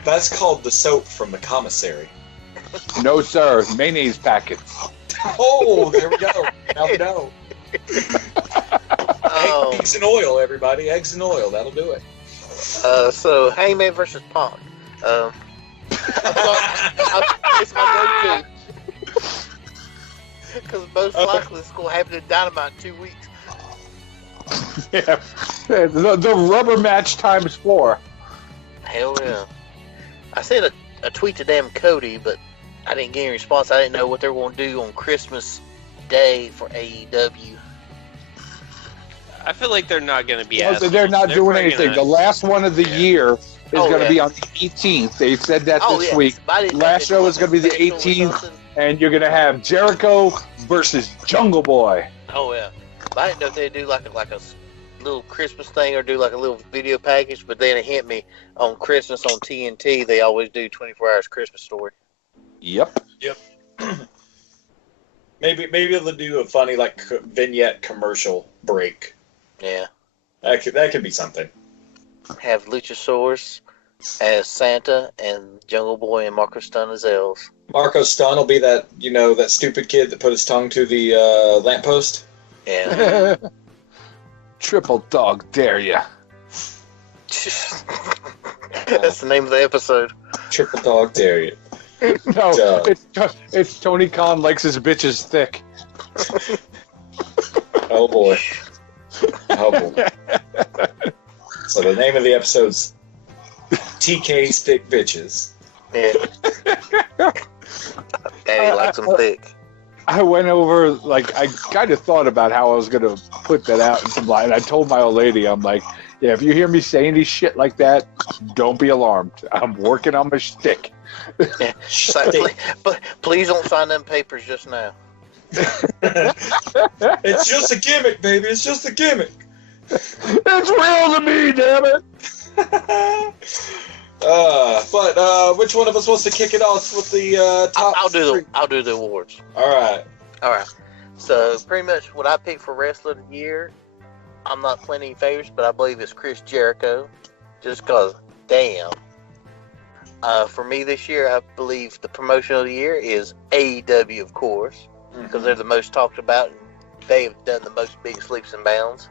That's called the soap from the commissary. No, sir. Mayonnaise packets. Oh, there we go. Now we know. Oh. Eggs and oil, everybody. Eggs and oil. That'll do it. So Hangman versus Punk. It's my go-to. Because most likely it's going to happen in Dynamite in 2 weeks. Yeah. The rubber match times 4. Hell yeah. I sent a tweet to damn Cody, but I didn't get any response. I didn't know what they were going to do on Christmas Day for AEW. I feel like they're not going to be Well, they're not doing anything. The last one of the year is going to be on the 18th. They said that this week. Last show is going to be the 18th, and you're going to have Jericho versus Jungle Boy. Oh, yeah. But I didn't know if they'd do like a little Christmas thing or do like a little video package, but then it hit me on Christmas on TNT. They always do 24 Hours Christmas Story. Yep. Maybe they'll do a funny like vignette commercial break. Yeah. That could be something. Have Luchasaurus as Santa and Jungle Boy and Marco Stunt as elves. Marco Stunt will be that that stupid kid that put his tongue to the lamppost. Yeah. Triple dog dare ya. That's the name of the episode. Triple dog dare you. No, it's Tony Khan likes his bitches thick. Oh boy. So the name of the episode's TK's Thick Bitches. Yeah. Daddy likes them thick. I went over, I kind of thought about how I was going to put that out in some line. I told my old lady, I'm like, yeah, if you hear me saying these shit like that, don't be alarmed. I'm working on my shtick. Yeah. But please don't sign them papers just now. It's just a gimmick, baby. It's just a gimmick. It's real to me, damn it. But which one of us wants to kick it off with the top? I'll do the awards. All right. So pretty much what I picked for Wrestler of the Year, I'm not playing any favorites, but I believe it's Chris Jericho, just because, damn. For me this year, I believe the promotion of the year is AEW, of course, because they're the most talked about, and they've done the most biggest leaps and bounds.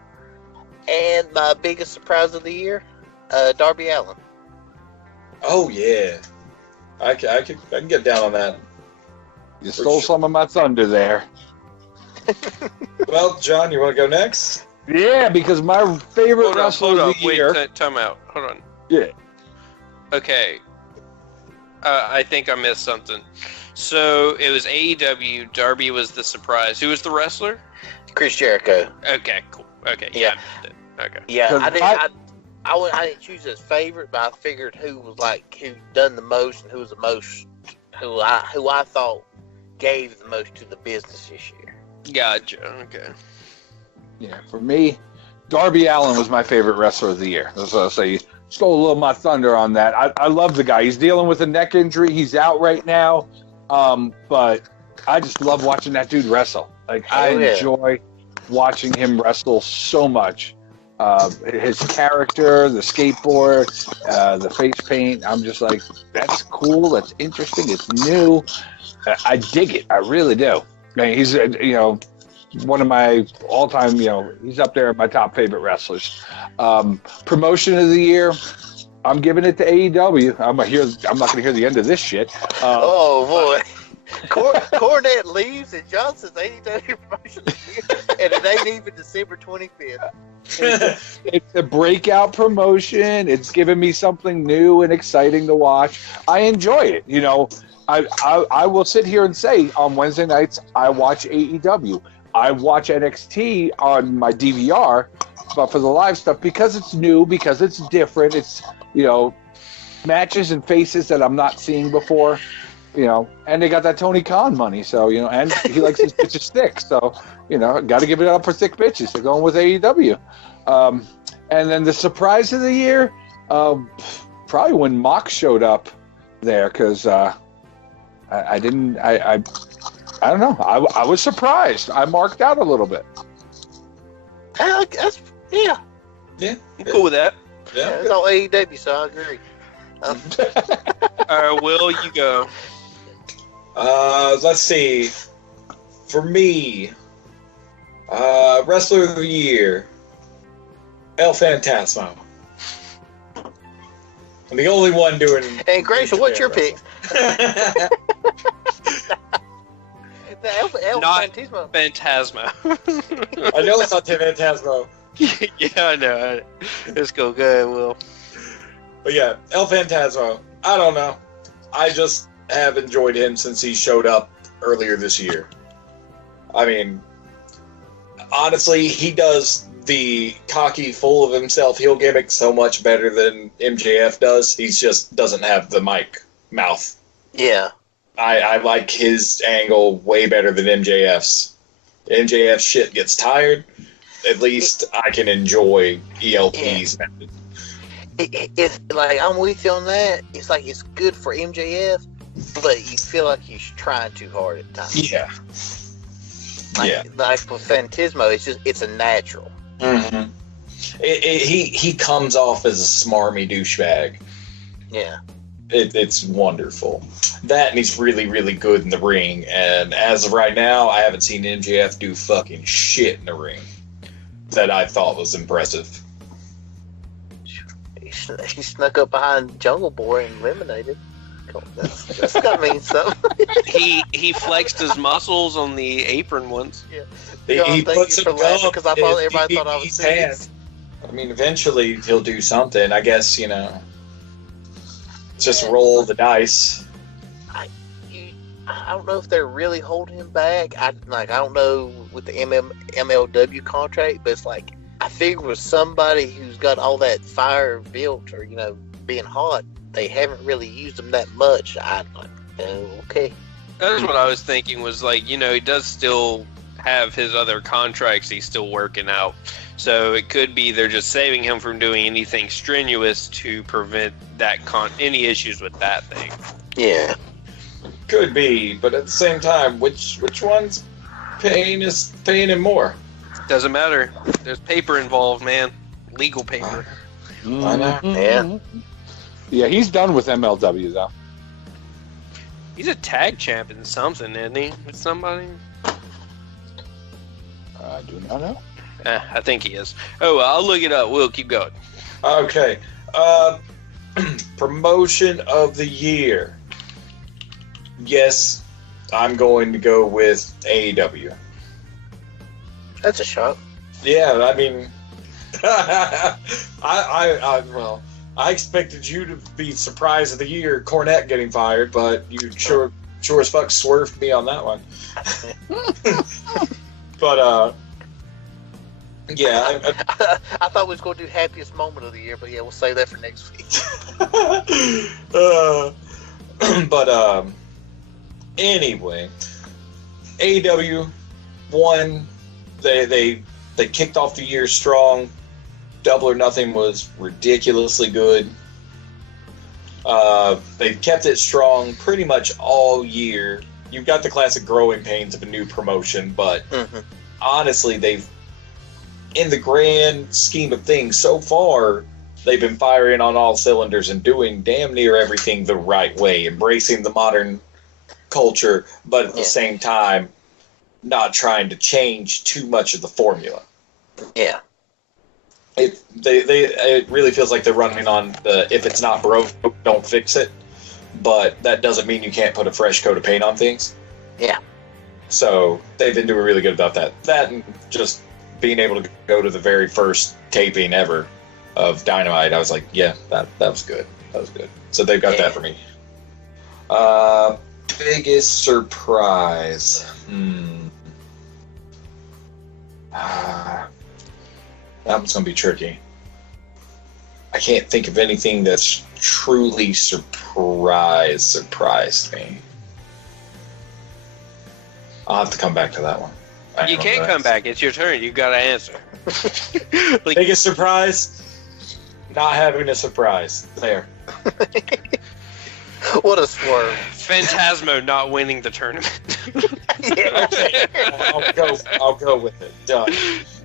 And my biggest surprise of the year, Darby Allin. Oh yeah. I can get down on that. You stole some of my thunder there. Well, John, you want to go next? Yeah, because my favorite wrestler of the year. Wait, time out. Hold on. Yeah. Okay. I think I missed something. So it was AEW. Darby was the surprise. Who was the wrestler? Chris Jericho. Okay, cool. Okay, Yeah. Okay. Yeah, I didn't choose his favorite, but I figured who done the most and who was the most, who I thought gave the most to the business this year. Gotcha. Okay. Yeah, for me, Darby Allin was my favorite wrestler of the year. So you stole a little of my thunder on that. I love the guy. He's dealing with a neck injury. He's out right now. But I just love watching that dude wrestle. Like, I enjoy watching him wrestle so much. His character, the skateboard, the face paint, I'm just like, that's cool, that's interesting, it's new. I dig it. I really do. I mean, he's, one of my all-time, he's up there in my top favorite wrestlers. Promotion of the year, I'm giving it to AEW. I'm not going to hear the end of this shit. Oh, boy. Cornette leaves and Johnson's AEW promotion of the year, and it ain't even December 25th. It's a breakout promotion. It's giving me something new and exciting to watch. I enjoy it. I will sit here and say on Wednesday nights I watch AEW. I watch NXT on my DVR, but for the live stuff, because it's new, because it's different, it's matches and faces that I'm not seeing before. And they got that Tony Khan money, so and he likes his bitches thick, so got to give it up for thick bitches. They're going with AEW, and then the surprise of the year, probably when Mox showed up there, because I don't know, I was surprised. I marked out a little bit. I'm cool with that. Yeah, it's all AEW, so I agree. All right, Will, you go. Let's see. For me, Wrestler of the Year, El Phantasmo. I'm the only one doing. Hey, Grayson, what's your pick? The El Not Phantasmo. Phantasmo. I know it's not Phantasmo. Yeah, I know. Let's go. Good, Will. But yeah, El Phantasmo. I don't know. I just have enjoyed him since he showed up earlier this year. I mean, honestly, he does the cocky, full of himself heel gimmick so much better than MJF does. He just doesn't have the mic mouth. Yeah. I like his angle way better than MJF's. MJF's shit gets tired. At least I can enjoy ELP's method. It's like, I'm with you on that. It's like it's good for MJF, but you feel like he's trying too hard at times. Yeah. Like with Phantasmo, it's a natural. Mm-hmm. He comes off as a smarmy douchebag. Yeah. It's wonderful. That, and he's really, really good in the ring. And as of right now, I haven't seen MJF do fucking shit in the ring that I thought was impressive. He snuck up behind Jungle Boy and eliminated. That's gotta mean something. He flexed his muscles on the apron once. Yeah. He puts a gum because I thought everybody thought I was serious. I mean, eventually he'll do something. I guess, just roll the dice. I don't know if they're really holding him back. I don't know with the MLW contract, but it's like, I figure with somebody who's got all that fire built or, being hot, they haven't really used him that much. I'm like, okay. That's what I was thinking was like, he does still have his other contracts he's still working out. So it could be they're just saving him from doing anything strenuous to prevent any issues with that thing. Yeah. Could be, but at the same time, which one's paying him more? Doesn't matter. There's paper involved, man. Legal paper. I know. Yeah. Yeah, he's done with MLW, though. He's a tag champ in something, isn't he? With somebody? I do not know. I think he is. Oh, well, I'll look it up. We'll keep going. Okay. Promotion of the year. yes, I'm going to go with AEW. That's a shock. Yeah, I mean, well, I expected you to be surprise of the year, Cornette getting fired, but you sure as fuck swerved me on that one. But yeah, I thought we was going to do happiest moment of the year, but yeah, we'll save that for next week. but anyway, AEW won. They kicked off the year strong. Double or Nothing was ridiculously good. They've kept it strong pretty much all year. You've got the classic growing pains of a new promotion, but honestly, they've, in the grand scheme of things, so far, they've been firing on all cylinders and doing damn near everything the right way, embracing the modern culture, but at the same time, not trying to change too much of the formula. Yeah. It really feels like they're running on the if it's not broke, don't fix it. But that doesn't mean you can't put a fresh coat of paint on things. Yeah. So they've been doing really good about that. That and just being able to go to the very first taping ever of Dynamite, I was like, yeah, that was good. That was good. So they've got that for me. Biggest surprise. That one's going to be tricky. I can't think of anything that's truly surprised me. I'll have to come back to that one. You can't come back. It's your turn. You've got to answer. Biggest surprise? Not having a surprise. There. What a swerve. Phantasmo not winning the tournament. Okay. I'll go with it. Done.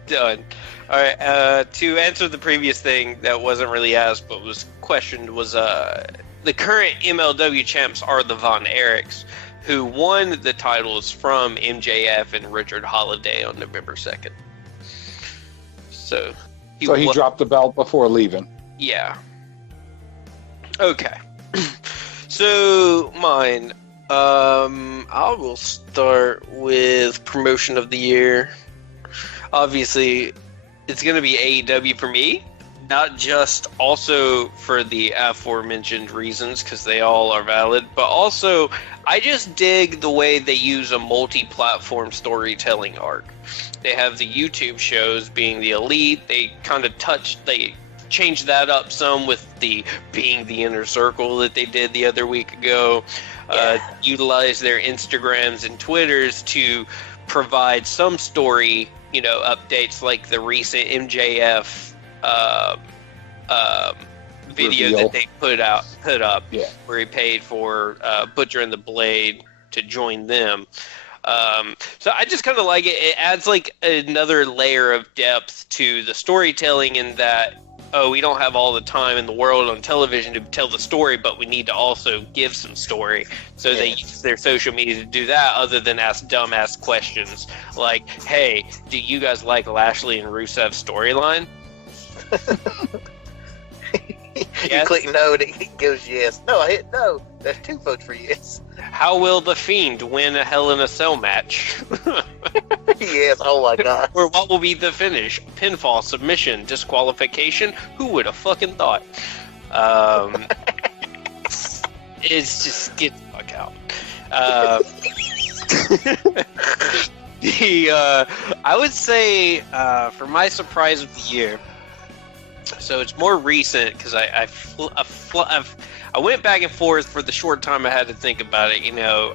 Done. All right. To answer the previous thing that wasn't really asked but was questioned was the current MLW champs are the Von Erichs, who won the titles from MJF and Richard Holiday on November 2nd. So he dropped the belt before leaving. Yeah. Okay. So mine. I will start with promotion of the year. Obviously, it's going to be AEW for me. Not just also for the aforementioned reasons, because they all are valid, but also I just dig the way they use a multi-platform storytelling arc. They have the YouTube shows being the Elite. They kind of they changed that up some with the being the Inner Circle that they did the other week ago. Utilize their Instagrams and Twitters to provide some story, updates like the recent MJF video that they put up, where he paid for Butcher and the Blade to join them. So I just kind of like it. It adds like another layer of depth to the storytelling in that, we don't have all the time in the world on television to tell the story, but we need to also give some story. So they use their social media to do that, other than ask dumbass questions like, hey, do you guys like Lashley and Rusev's storyline? You click no and it goes yes. No, I hit no. That's 2 votes for yes. How will The Fiend win a Hell in a Cell match? Yes, oh my god. Or what will be the finish? Pinfall, submission, disqualification? Who would have fucking thought? It's just, get the fuck out. I would say, for my surprise of the year, so it's more recent because I went back and forth for the short time I had to think about it.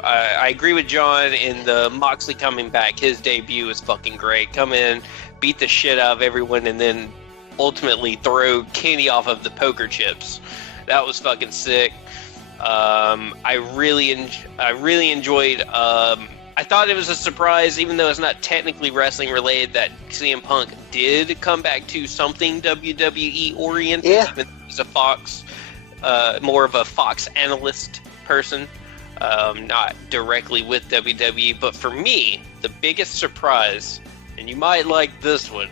I agree with John in the Moxley coming back. His debut was fucking great. Come in, beat the shit out of everyone, and then ultimately throw Kenny off of the poker chips. That was fucking sick. I really enjoyed. I thought it was a surprise, even though it's not technically wrestling related, that CM Punk did come back to something WWE oriented. Yeah. Even though he's a Fox, more of a Fox analyst person, not directly with WWE. But for me, the biggest surprise, and you might like this one,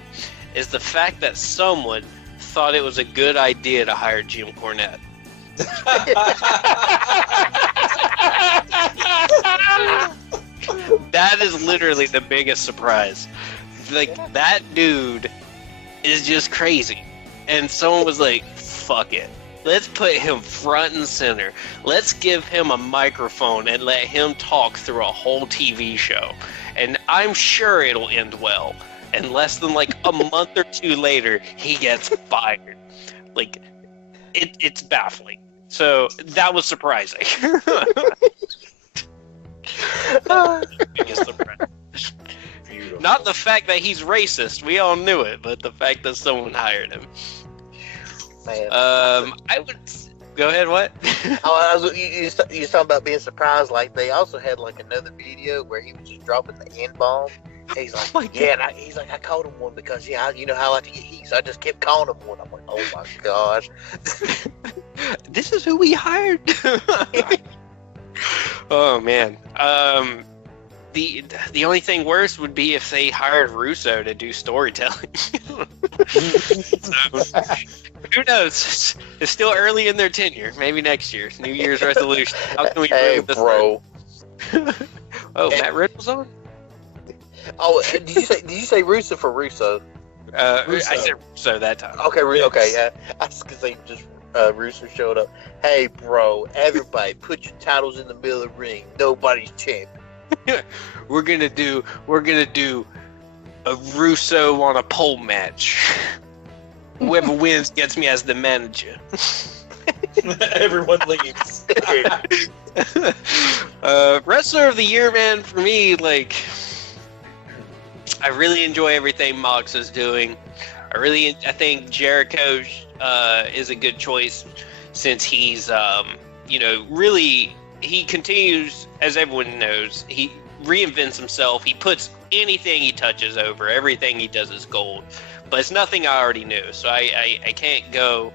is the fact that someone thought it was a good idea to hire Jim Cornette. That is literally the biggest surprise. Like, that dude is just crazy. And someone was like, fuck it. Let's put him front and center. Let's give him a microphone and let him talk through a whole TV show. And I'm sure it'll end well. And less than like a month or two later, he gets fired. Like, it's baffling. So that was surprising. Biggest surprise. Not the fact that he's racist. We all knew it, but the fact that someone hired him. Man. I would go ahead. What? You was talking about being surprised. Like, they also had like another video where he was just dropping the N-bomb. He's like, and he's like, I called him one because you know how I like to get heat, so I just kept calling him one. I'm like, oh my gosh, this is who we hired. Oh man. The only thing worse would be if they hired Russo to do storytelling. So, who knows? It's still early in their tenure. Maybe next year. New Year's resolution. How can we hey this bro. Oh, Matt Riddle's on? Oh, did you say Russo for Russo? Russo. I said Russo that time. Okay, okay, yeah. I was gonna say just Russo showed up. Hey, bro, everybody, put your titles in the middle of the ring. Nobody's champion. We're gonna do a Russo on a pole match. Whoever wins gets me as the manager. Everyone leaves. Wrestler of the year, man, for me, like, I really enjoy everything Mox is doing. I think Jericho is a good choice since he's, really, he continues, as everyone knows, he reinvents himself. He puts anything he touches over. Everything he does is gold. But it's nothing I already knew, so I can't go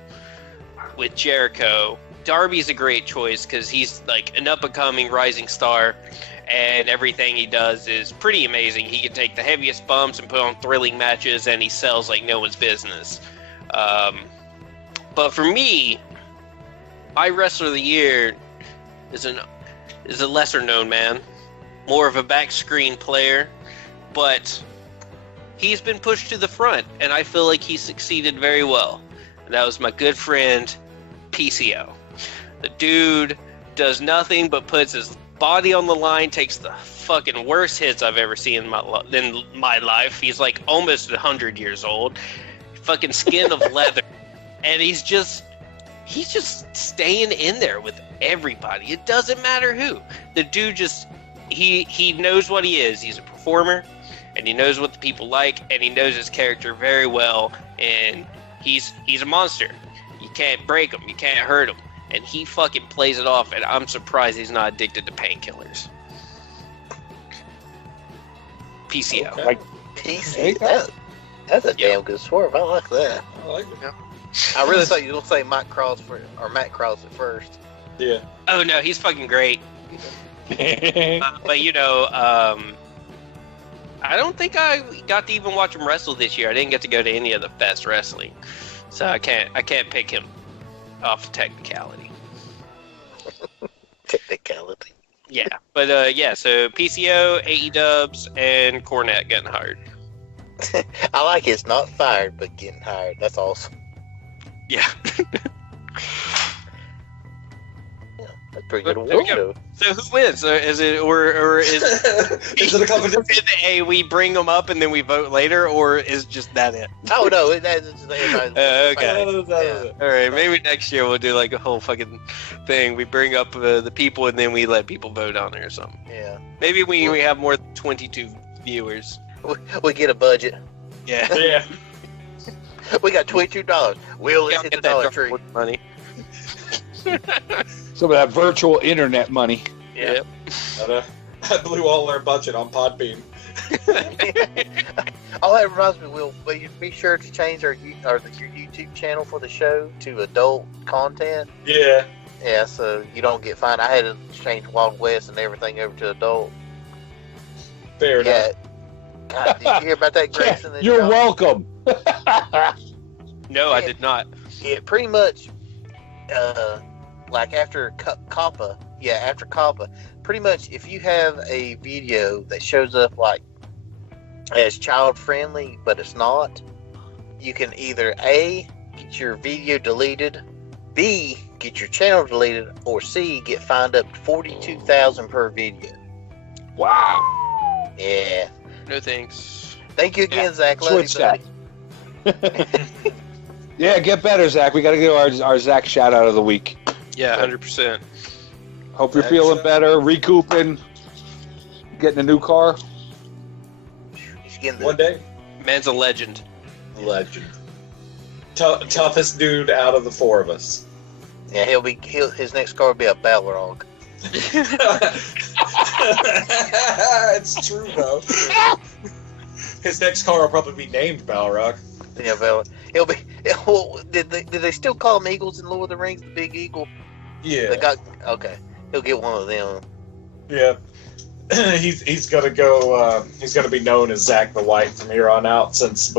with Jericho. Darby's a great choice because he's like an up-and-coming rising star, and everything he does is pretty amazing. He can take the heaviest bumps and put on thrilling matches, and he sells like no one's business. But for me, my Wrestler of the Year is a lesser-known man, more of a back-screen player, but he's been pushed to the front, and I feel like he succeeded very well. And that was my good friend, PCO. The dude does nothing but puts his body on the line, takes the fucking worst hits I've ever seen in my life. He's like almost 100 years old. Fucking skin of leather. And he's just staying in there with everybody. It doesn't matter who. The dude just, he knows what he is. He's a performer, and he knows what the people like, and he knows his character very well, and he's a monster. You can't break him. You can't hurt him. And he fucking plays it off, and I'm surprised he's not addicted to painkillers. PCO. Okay. Like, PC. That's a damn good swerve. I like that. I like it. I really thought you were gonna say Matt Cross at first. Yeah. Oh no, he's fucking great. But I don't think I got to even watch him wrestle this year. I didn't get to go to any of the Fest wrestling, so I can't pick him off technicality. Technicality. Yeah, but so PCO, AE-Dubs, and Cornette getting hired. I like it's not fired, but getting hired. That's awesome. Yeah. That's pretty good There we award, go. though. So who wins? Is it or is Is it a competition? hey, we bring them up and then we vote later, or is just that it? Oh no, that's Okay. Yeah. All right, maybe next year we'll do like a whole fucking thing. We bring up the people and then we let people vote on it or something. Yeah. Maybe we have more than 22 viewers. We get a budget. Yeah. Yeah. We got $22. Let's hit the Get Dollar that Tree. money. some of that virtual internet money. Yep. I blew all our budget on Podbean. Oh, that reminds me, Will you be sure to change your YouTube channel for the show to adult content? Yeah. Yeah, so you don't get fined. I had to change Wild West and everything over to adult. Fair Yeah. enough. God, did you hear about that, Grayson? and You're John? welcome. No, I did not. Yeah, pretty much. Like after Kappa after COPPA, pretty much if you have a video that shows up like as child friendly, but it's not, you can either A, get your video deleted, B, get your channel deleted, or C, get fined up to $42,000 per video. Wow. Yeah. No thanks. Thank you again, Zach. Love you, Switch that. buddy. Yeah, get better, Zach. We got to get our Zach shout out of the week. Yeah, 100%. Hope you're feeling better, recouping, getting a new car. He's getting One day, Man's a legend. legend. Toughest dude out of the four of us. Yeah, his next car will be a Balrog. It's true, though. His next car will probably be named Balrog. Yeah, he'll be. Well, did they still call him Eagles in Lord of the Rings? The Big Eagle. Yeah. They got okay. He'll get one of them. Yeah. he's gonna go. He's gonna be known as Zack the White from here on out. Since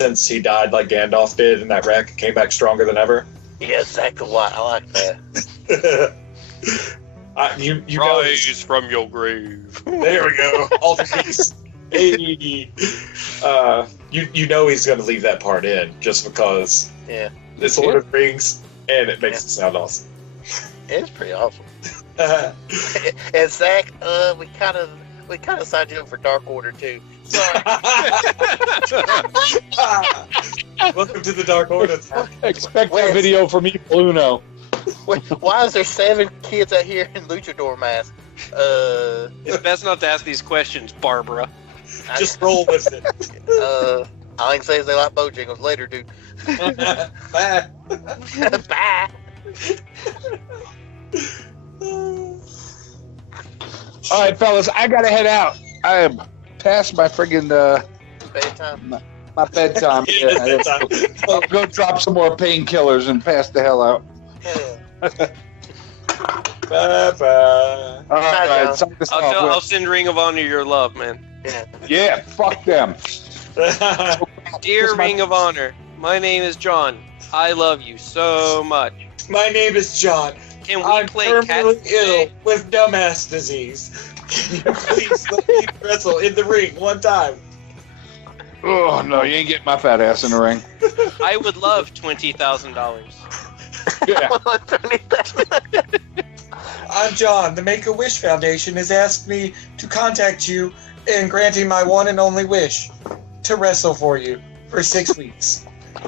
since he died like Gandalf did in that wreck, and came back stronger than ever. Yeah, Zach the White. I like that. You know, Rise from your grave. there we go. Alter Beast. Hey. You know he's gonna leave that part in just because. Yeah, It's Lord of the Rings, and it makes it sound awesome. it's pretty awesome. And Zach, we kind of signed you up for Dark Order too. Sorry. Welcome to the Dark Order. Expect a video from me, Bluno. Wait, why is there 7 kids out here in luchador masks? It's best not to ask these questions, Barbara. Just roll with it. All I can say is they like Bojangles. Later, dude. Bye. Bye. All right, fellas, I gotta head out. I am past my friggin' Bedtime. my bedtime. Yeah, I'll go drop some more painkillers and pass the hell out. Yeah. Bye. All right, John. sign this off. I'll send Ring of Honor your love, man. Yeah. Yeah, fuck them. Dear Ring of Honor, my name is John. I love you so much. My name is John. Can we I'm play terminally Cats ill today? with dumbass disease. Can you please let me wrestle in the ring one time? Oh no, you ain't getting my fat ass in the ring. I would love $20,000. Yeah. I'm John. The Make-A-Wish Foundation has asked me to contact you in granting my one and only wish to wrestle for you for 6 weeks.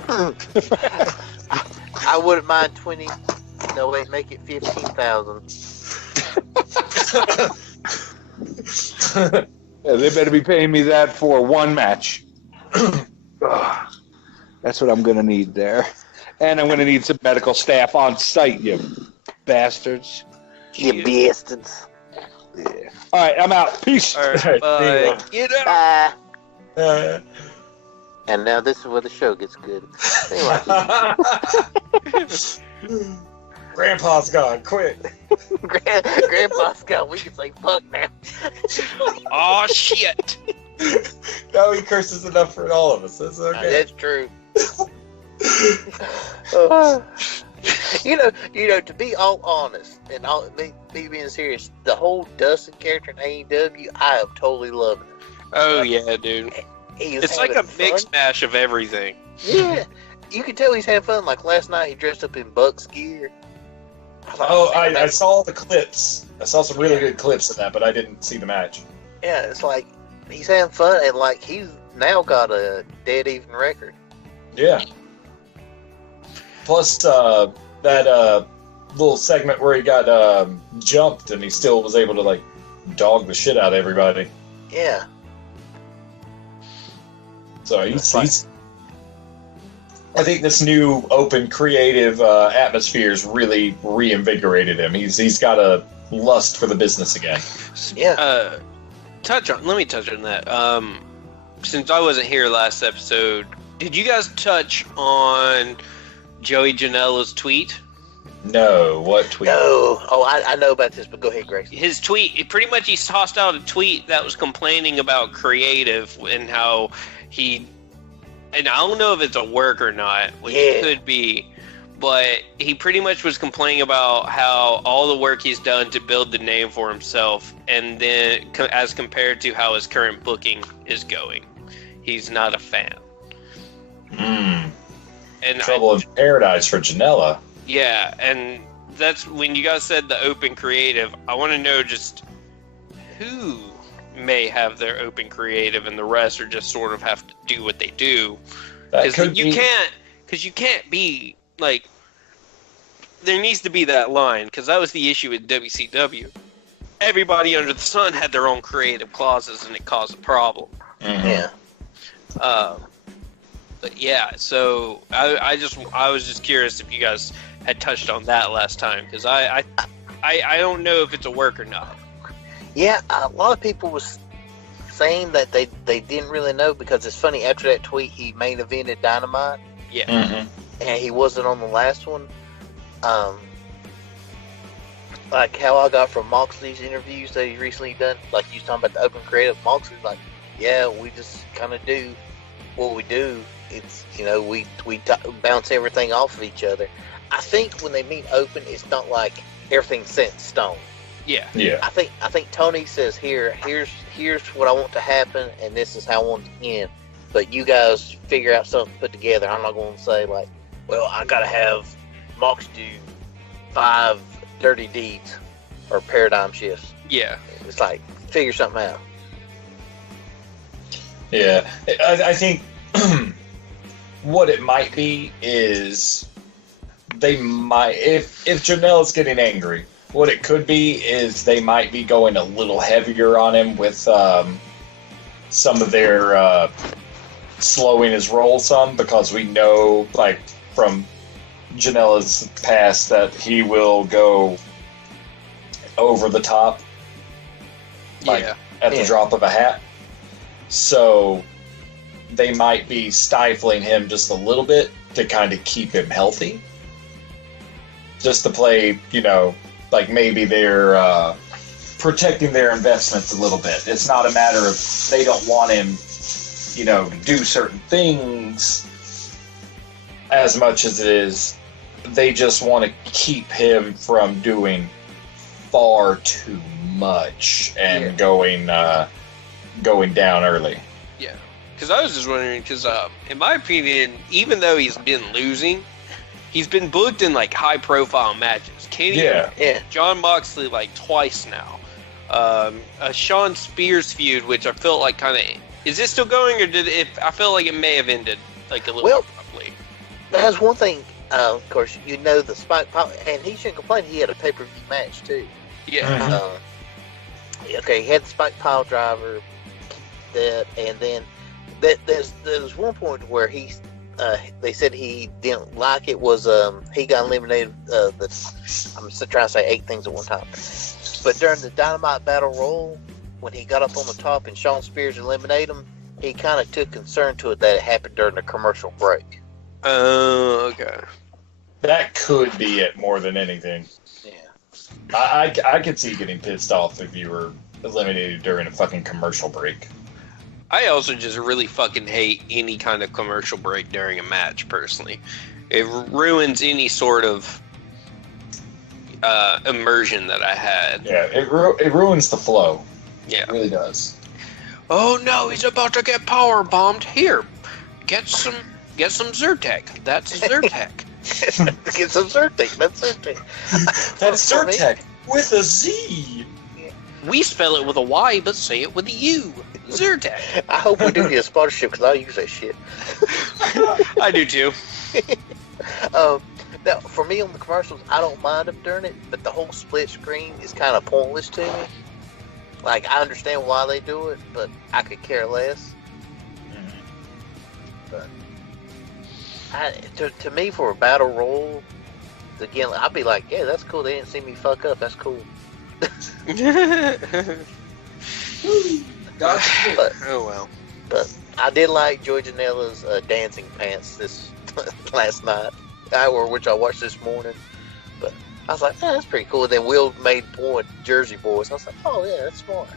I wouldn't mind 20. No, wait, make it 15,000. Yeah, they better be paying me that for one match. That's what I'm gonna need there. And I'm gonna need some medical staff on site, you bastards. You bastards. Yeah. All right, I'm out. Peace. All right, bye. Get out. Bye. And now this is where the show gets good. Anyway, Grandpa's gone. Quick. Grandpa's gone. We can say fuck now. Oh shit. Now he curses enough for all of us. That's okay. That's true. You know, to be all honest and me being serious, the whole Dustin character in AEW, I am totally loving it. Oh yeah, dude. He's It's like a having mix fun. mash of everything. Yeah, you can tell he's having fun. Like last night, he dressed up in Buck's gear. I saw the clips. I saw some really good clips of that, but I didn't see the match. Yeah, it's like he's having fun, and like he's now got a dead even record. Yeah. Plus, that little segment where he got jumped and he still was able to like dog the shit out of everybody. Yeah, So he's I think this new open, creative atmosphere's really reinvigorated him. He's got a lust for the business again. yeah. Let me touch on that. Since I wasn't here last episode, did you guys touch on Joey Janela's tweet? No, what tweet? No. Oh, I know about this, but go ahead, Grace. His tweet, pretty much he tossed out a tweet that was complaining about creative and how he, and I don't know if it's a work or not, which it could be, but he pretty much was complaining about how all the work he's done to build the name for himself, and then as compared to how his current booking is going, he's not a fan. And Trouble in Paradise for Janela. Yeah, and that's when you guys said the open creative. I want to know just who may have their open creative, and the rest are just sort of have to do what they do. Because you can't be like. There needs to be that line, because that was the issue with WCW. Everybody under the sun had their own creative clauses, and it caused a problem. Yeah. But yeah, so I was just curious if you guys had touched on that last time, because I don't know if it's a work or not. Yeah, a lot of people was saying that they didn't really know, because it's funny, after that tweet he main evented Dynamite. Yeah. And he wasn't on the last one. Like how I got from Moxley's interviews that he's recently done, like you was talking about the open creative, Moxley's like, yeah, we just kind of do what we do. It's, we bounce everything off of each other. I think when they mean open, it's not like everything's set in stone. Yeah. I think Tony says here's what I want to happen, and this is how I want it to end. But you guys figure out something to put together. I'm not going to say like, well, I got to have Mox do 5 dirty deeds or paradigm shifts. Yeah. It's like, figure something out. Yeah. I think what it might be is they might, if Janelle's getting angry, what it could be is they might be going a little heavier on him with some of their slowing his roll some, because we know, like, from Janela's past that he will go over the top, like at the drop of a hat. So they might be stifling him just a little bit to kind of keep him healthy, just to play, like maybe they're protecting their investments a little bit. It's not a matter of they don't want him, to do certain things as much as it is they just want to keep him from doing far too much and going down early. Yeah, because I was just wondering, because in my opinion, even though he's been losing, he's been booked in like high profile matches. John Moxley like twice now. A Sean Spears feud, which I felt like kind of, is this still going, or I feel like it may have ended like a little abruptly. That's one thing. Of course, the Spike Pile, and he shouldn't complain. He had a pay-per-view match too. Yeah. Okay, he had the Spike Pile driver, and then there's one point where they said he didn't like it was he got eliminated. I'm still trying to say 8 things at one time, but during the Dynamite Battle Royal, when he got up on the top and Sean Spears eliminated him, he kind of took concern to it that it happened during the commercial break. Oh, okay. That could be it more than anything. Yeah. I could see getting pissed off if you were eliminated during a fucking commercial break. I also just really fucking hate any kind of commercial break during a match, personally. It ruins any sort of immersion that I had. Yeah, it ruins the flow. Yeah. It really does. Oh no, he's about to get power bombed. Here, get some Zyrtec. That's Zyrtec. Get some Zyrtec. That's Zyrtec. That's Zyrtec with a Z. We spell it with a Y, but say it with a U. Zyrtec. I hope we do get a sponsorship, because I use that shit. I do too. Now, for me on the commercials, I don't mind them during it, but the whole split screen is kind of pointless to me. Like, I understand why they do it, but I could care less. But to me, for a battle royal, again, I'd be like, yeah, that's cool. They didn't see me fuck up. That's cool. Oh well. But I did like Joey Janela's dancing pants this last night, which I watched this morning. But I was like, that's pretty cool. And then Will made point Jersey Boys. I was like, oh yeah, that's smart.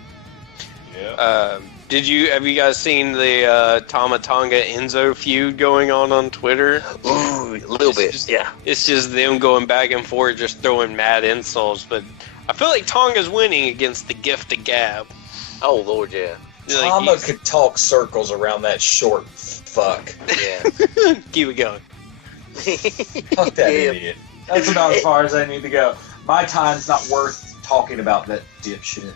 Yeah. Have you guys seen the Tama Tonga Enzo feud going on Twitter? Ooh, a little bit, Just, yeah. It's just them going back and forth, just throwing mad insults. But I feel like Tonga's winning against the gift of gab. Oh, Lord, yeah. Tama could talk circles around that short fuck. Yeah. Keep it going. Fuck that idiot. That's about as far as I need to go. My time's not worth talking about that dipshit.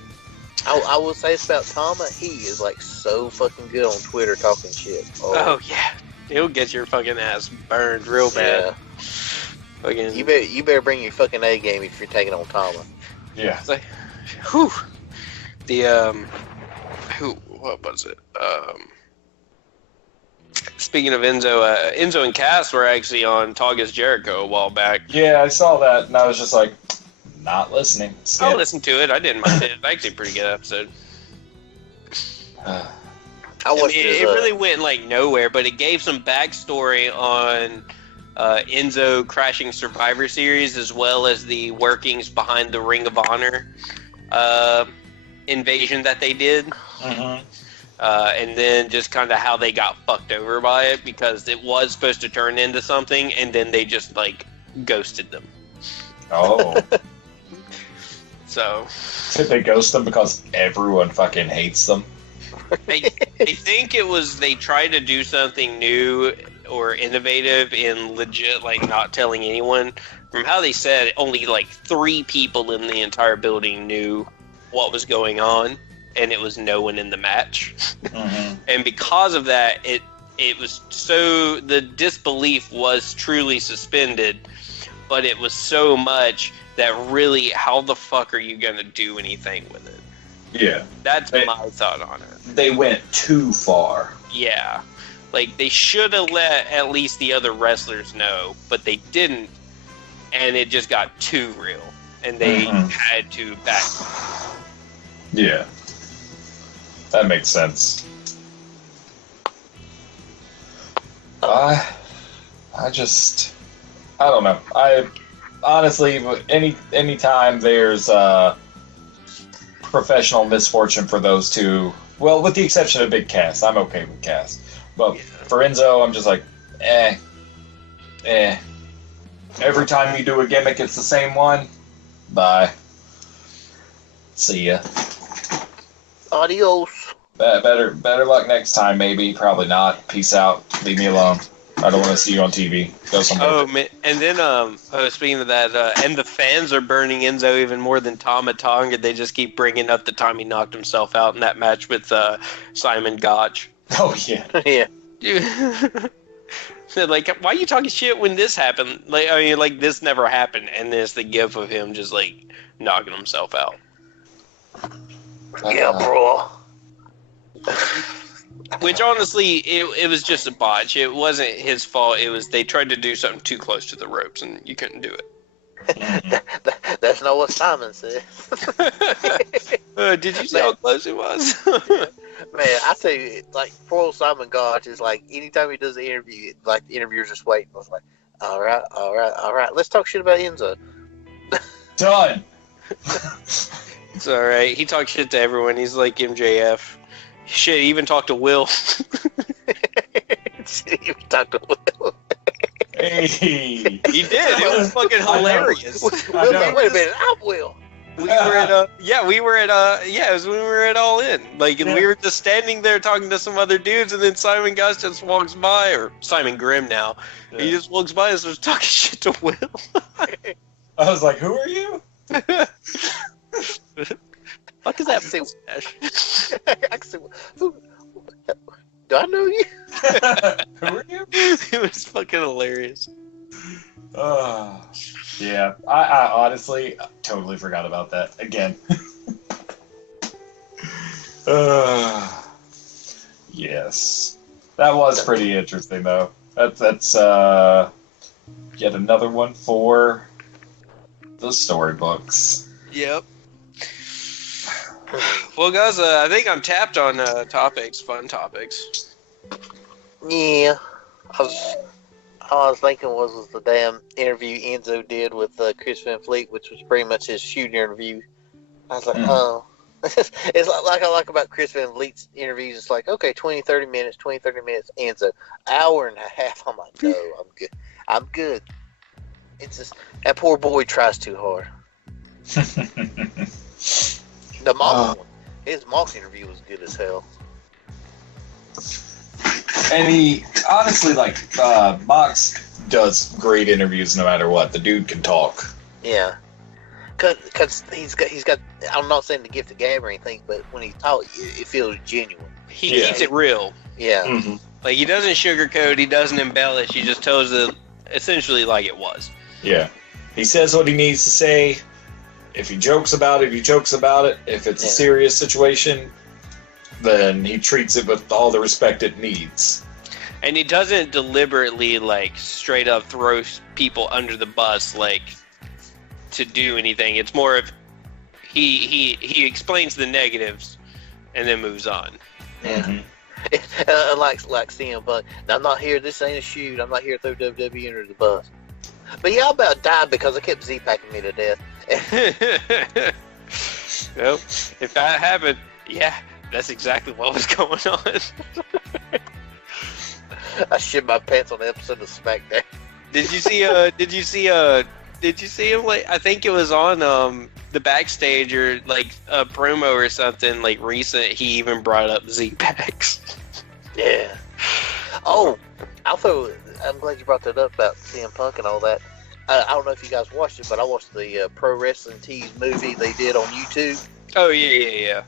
I will say this about Tama. He is like so fucking good on Twitter talking shit. Oh yeah, he'll get your fucking ass burned real bad. Yeah. Fucking. You better bring your fucking A game if you're taking on Tama. Yeah. It's like, whew. The what was it? Speaking of Enzo, Enzo and Cass were actually on Tonga's Jericho a while back. Yeah, I saw that, and I was just like, not listening. I listened to it. I didn't mind it. It's actually a pretty good episode. I watched it really went like nowhere, but it gave some backstory on Enzo crashing Survivor Series, as well as the workings behind the Ring of Honor invasion that they did. Mm-hmm. And then just kind of how they got fucked over by it, because it was supposed to turn into something, and then they just like ghosted them. Oh. So Did they ghost them because everyone fucking hates them? they think it was they tried to do something new or innovative in legit like not telling anyone. From how they said, only like 3 people in the entire building knew what was going on, and it was no one in the match. Mm-hmm. And because of that, it was so, the disbelief was truly suspended, but it was so much that really, how the fuck are you gonna do anything with it? Yeah. That's my thought on it. They went too far. Yeah. Like, they should have let at least the other wrestlers know, but they didn't, and it just got too real. And they had to back. Yeah. That makes sense. I don't know. I honestly, any time there's professional misfortune for those two, well, with the exception of Big Cass, I'm okay with Cass. But for Enzo, I'm just like, eh. Every time you do a gimmick, it's the same one. Bye. See ya. Adios. Better luck next time, maybe. Probably not. Peace out. Leave me alone. I don't want to see you on TV. Go somewhere. Oh man! And then, speaking of that, and the fans are burning Enzo even more than Tama Tonga. They just keep bringing up the time he knocked himself out in that match with Simon Gotch. Oh yeah. Yeah. Dude. So, like, why are you talking shit when this happened? Like, I mean, like, this never happened, and there's the gif of him just like knocking himself out. Yeah, bro. Which honestly, it was just a botch. It wasn't his fault. It was they tried to do something too close to the ropes, and you couldn't do it. That's not what Simon said. Did you see how close it was? Man, I tell you, like, poor old Simon Gotch is like, anytime he does an interview, like, the interviewer's just waiting. I was like, all right, let's talk shit about Enzo. Done. It's all right. He talks shit to everyone. He's like MJF. Shit, he even talked to Will. Shit, he talked to Will. Hey. He did. It was fucking hilarious. Wait a minute, I'm Will. We were at it was when we were at All In. Like, and we were just standing there talking to some other dudes, and then Simon Gus just walks by, or Simon Grimm now. Yeah. He just walks by and starts talking shit to Will. I was like, who are you? Fuck is that mustache? I can say, who? Do I know you? Who are you? It was fucking hilarious. Yeah, I honestly totally forgot about that again. Yes, that was pretty interesting though. That's yet another one for the storybooks. Yep. Well, guys, I think I'm tapped on fun topics. Yeah, all I was thinking was the damn interview Enzo did with Chris Van Fleet, which was pretty much his shoot interview. I was like, oh, It's like I like about Chris Van Vliet's interviews. It's like, okay, 20, 30 minutes, ends an hour and a half. I'm like, no, I'm good. I'm good. It's just that poor boy tries too hard. The Mox one, his Mox interview was good as hell. And he honestly, Mox does great interviews no matter what. The dude can talk. Yeah, cause he's got. I'm not saying the gift of gab or anything, but when he talks, it feels genuine. He keeps it real. Yeah. Mm-hmm. Like, he doesn't sugarcoat, he doesn't embellish, he just tells it essentially like it was. Yeah. He says what he needs to say. If he jokes about it, he jokes about it. If it's a serious situation, then he treats it with all the respect it needs. And he doesn't deliberately, like, straight up throw people under the bus, like, to do anything. It's more of he explains the negatives and then moves on. Yeah. Mm-hmm. like CM Punk. Now, I'm not here. This ain't a shoot. I'm not here to throw WWE under the bus. But yeah, I about died because I kept Z-packing me to death. Well, if that happened, yeah, that's exactly what was going on. I shit my pants on the episode of SmackDown. Did you see him? Like, I think it was on the backstage or like a promo or something like recent. He even brought up Z-packs. Yeah. Oh, I'm glad you brought that up about CM Punk and all that. I don't know if you guys watched it, but I watched the Pro Wrestling Tees movie they did on YouTube. Oh, yeah.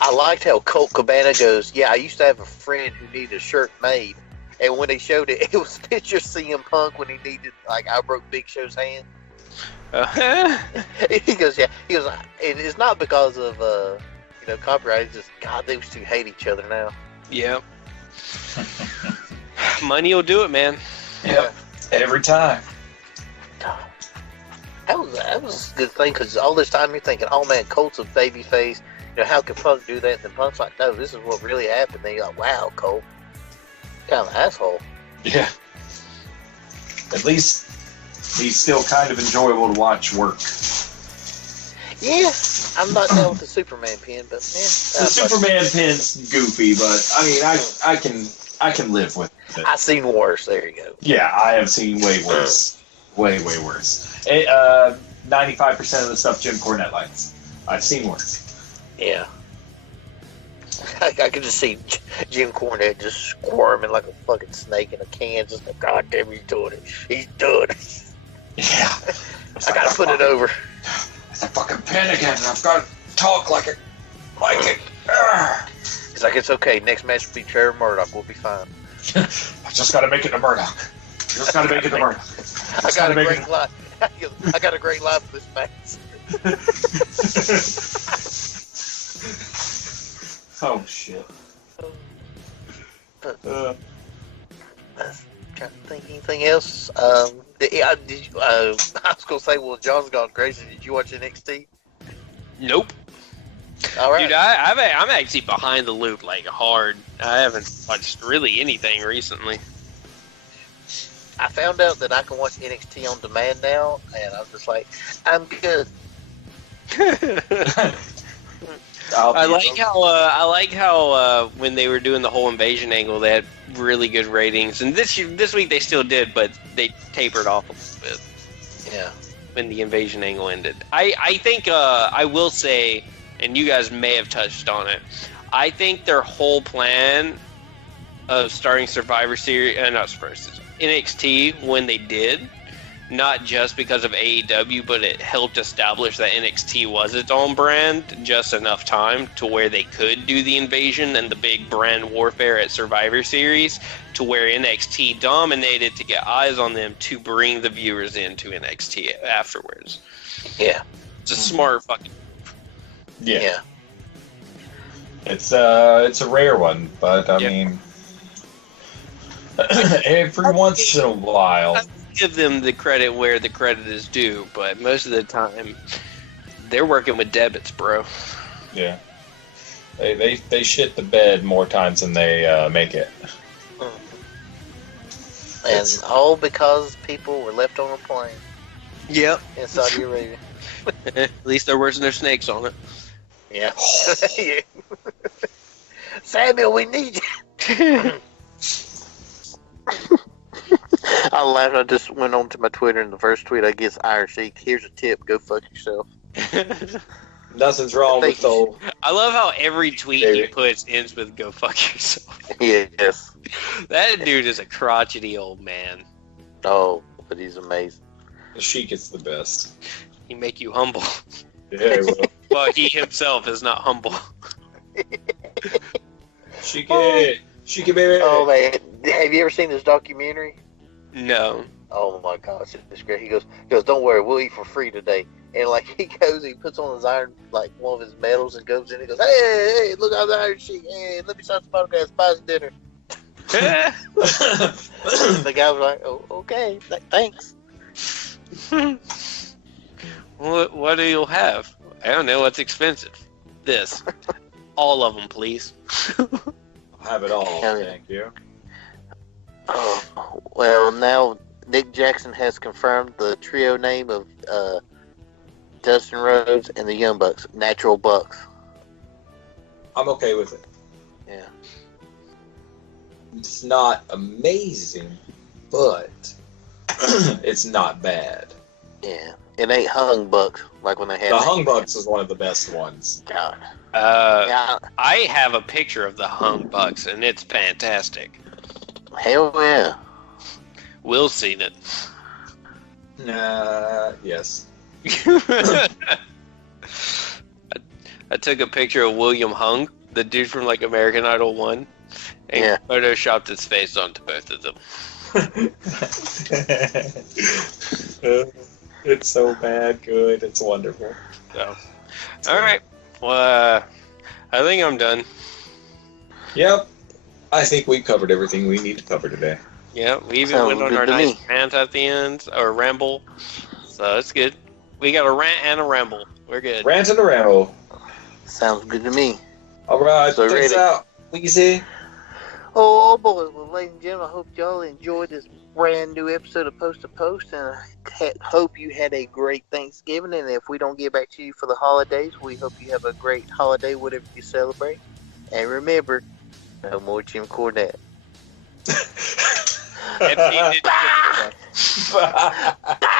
I liked how Colt Cabana goes, yeah, I used to have a friend who needed a shirt made. And when they showed it, it was a picture of CM Punk when he needed, like, I broke Big Show's hand. He goes, yeah. He goes, and it's not because of, copyright. It's just, God, those two hate each other now. Yep. Money will do it, man. Yep. Every time. That was a good thing, because all this time you're thinking, oh man, Colt's a baby face. How can Punk do that? And then Punk's like, no, this is what really happened. Then you're like, wow, Colt. Kind of an asshole. Yeah. At least he's still kind of enjoyable to watch work. Yeah. I'm not down with the Superman pin, but man. The Superman pin's goofy, but I mean, I can live with it. I've seen worse. There you go. Yeah, I have seen way worse. Way worse. 95% of the stuff Jim Cornette likes. I've seen worse. Yeah. I could just see Jim Cornette just squirming like a fucking snake in a can. Just like, God damn, he's doing it. He's doing it. Yeah. I gotta put it over. It's a fucking pen again, and I've got to talk like it. He's like, it's okay. Next match will be Trevor Murdoch. We'll be fine. I just got to make it to Murdoch. I got a great line. I got a great line for this match. Oh shit. Trying to think anything else. I was gonna say, well, John's gone crazy. Did you watch NXT? Nope. All right, dude. I'm actually behind the loop, like, hard. I haven't watched really anything recently. I found out that I can watch NXT on demand now, and I was just like, I'm good. I like how when they were doing the whole invasion angle, they had really good ratings, and this week they still did, but they tapered off a little bit. Yeah. When the invasion angle ended, I think I will say, and you guys may have touched on it, I think their whole plan of starting Survivor Series, NXT when they did, not just because of AEW, but it helped establish that NXT was its own brand just enough time to where they could do the invasion and the big brand warfare at Survivor Series, to where NXT dominated to get eyes on them to bring the viewers into NXT afterwards. Yeah. It's a smart fucking... Yeah. It's a rare one, but I mean, every once in a while. Give them the credit where the credit is due, but most of the time they're working with debits, bro. Yeah, they shit the bed more times than they make it. And all because people were left on a plane. Yep. In Saudi Arabia. At least there wasn't no snakes on it. Yeah. Yeah. Samuel, we need you. I laughed. I just went on to my Twitter, and the first tweet I get is Iron Sheik. Here's a tip: go fuck yourself. Nothing's wrong with the. I love how every tweet he puts ends with "go fuck yourself." Yes. That dude is a crotchety old man. Oh, but he's amazing. The Sheik is the best. He make you humble. Yeah, he will. But he himself is not humble. Sheik, baby. Oh man, have you ever seen this documentary? No. Oh my gosh, it's great. He goes, don't worry, we'll eat for free today. And like he goes, he puts on his iron, like one of his medals, and goes in and goes, hey, look, I'm the Iron Sheik. Hey, let me start some autographs, buy some dinner. The guy was like, oh, okay, thanks. What do you have? I don't know. What's expensive? This. All of them, please. I'll have it all, thank you. Oh, well, now Nick Jackson has confirmed the trio name of Dustin Rhodes and the Young Bucks, Natural Bucks. I'm okay with it. Yeah. It's not amazing, but it's not bad. Yeah. It ain't Hung Bucks like when they had The Hung Bucks is one of the best ones. God. I have a picture of the Hung Bucks, and it's fantastic. Hell yeah. Will's seen it. Yes. I took a picture of William Hung, the dude from like American Idol 1, and photoshopped his face onto both of them. It's so bad good. It's wonderful. So, all right. Well, I think I'm done. Yep. I think we covered everything we need to cover today. Yeah, we even went on our nice rant at the end, or ramble. So it's good. We got a rant and a ramble. We're good. Rant and a ramble. Sounds good to me. All right. So Thanks out, Weezy. Oh boy, well, ladies and gentlemen, I hope y'all enjoyed this brand new episode of Post to Post, and I hope you had a great Thanksgiving. And if we don't get back to you for the holidays, we hope you have a great holiday, whatever you celebrate. And remember, no more Jim Cornette. Bye.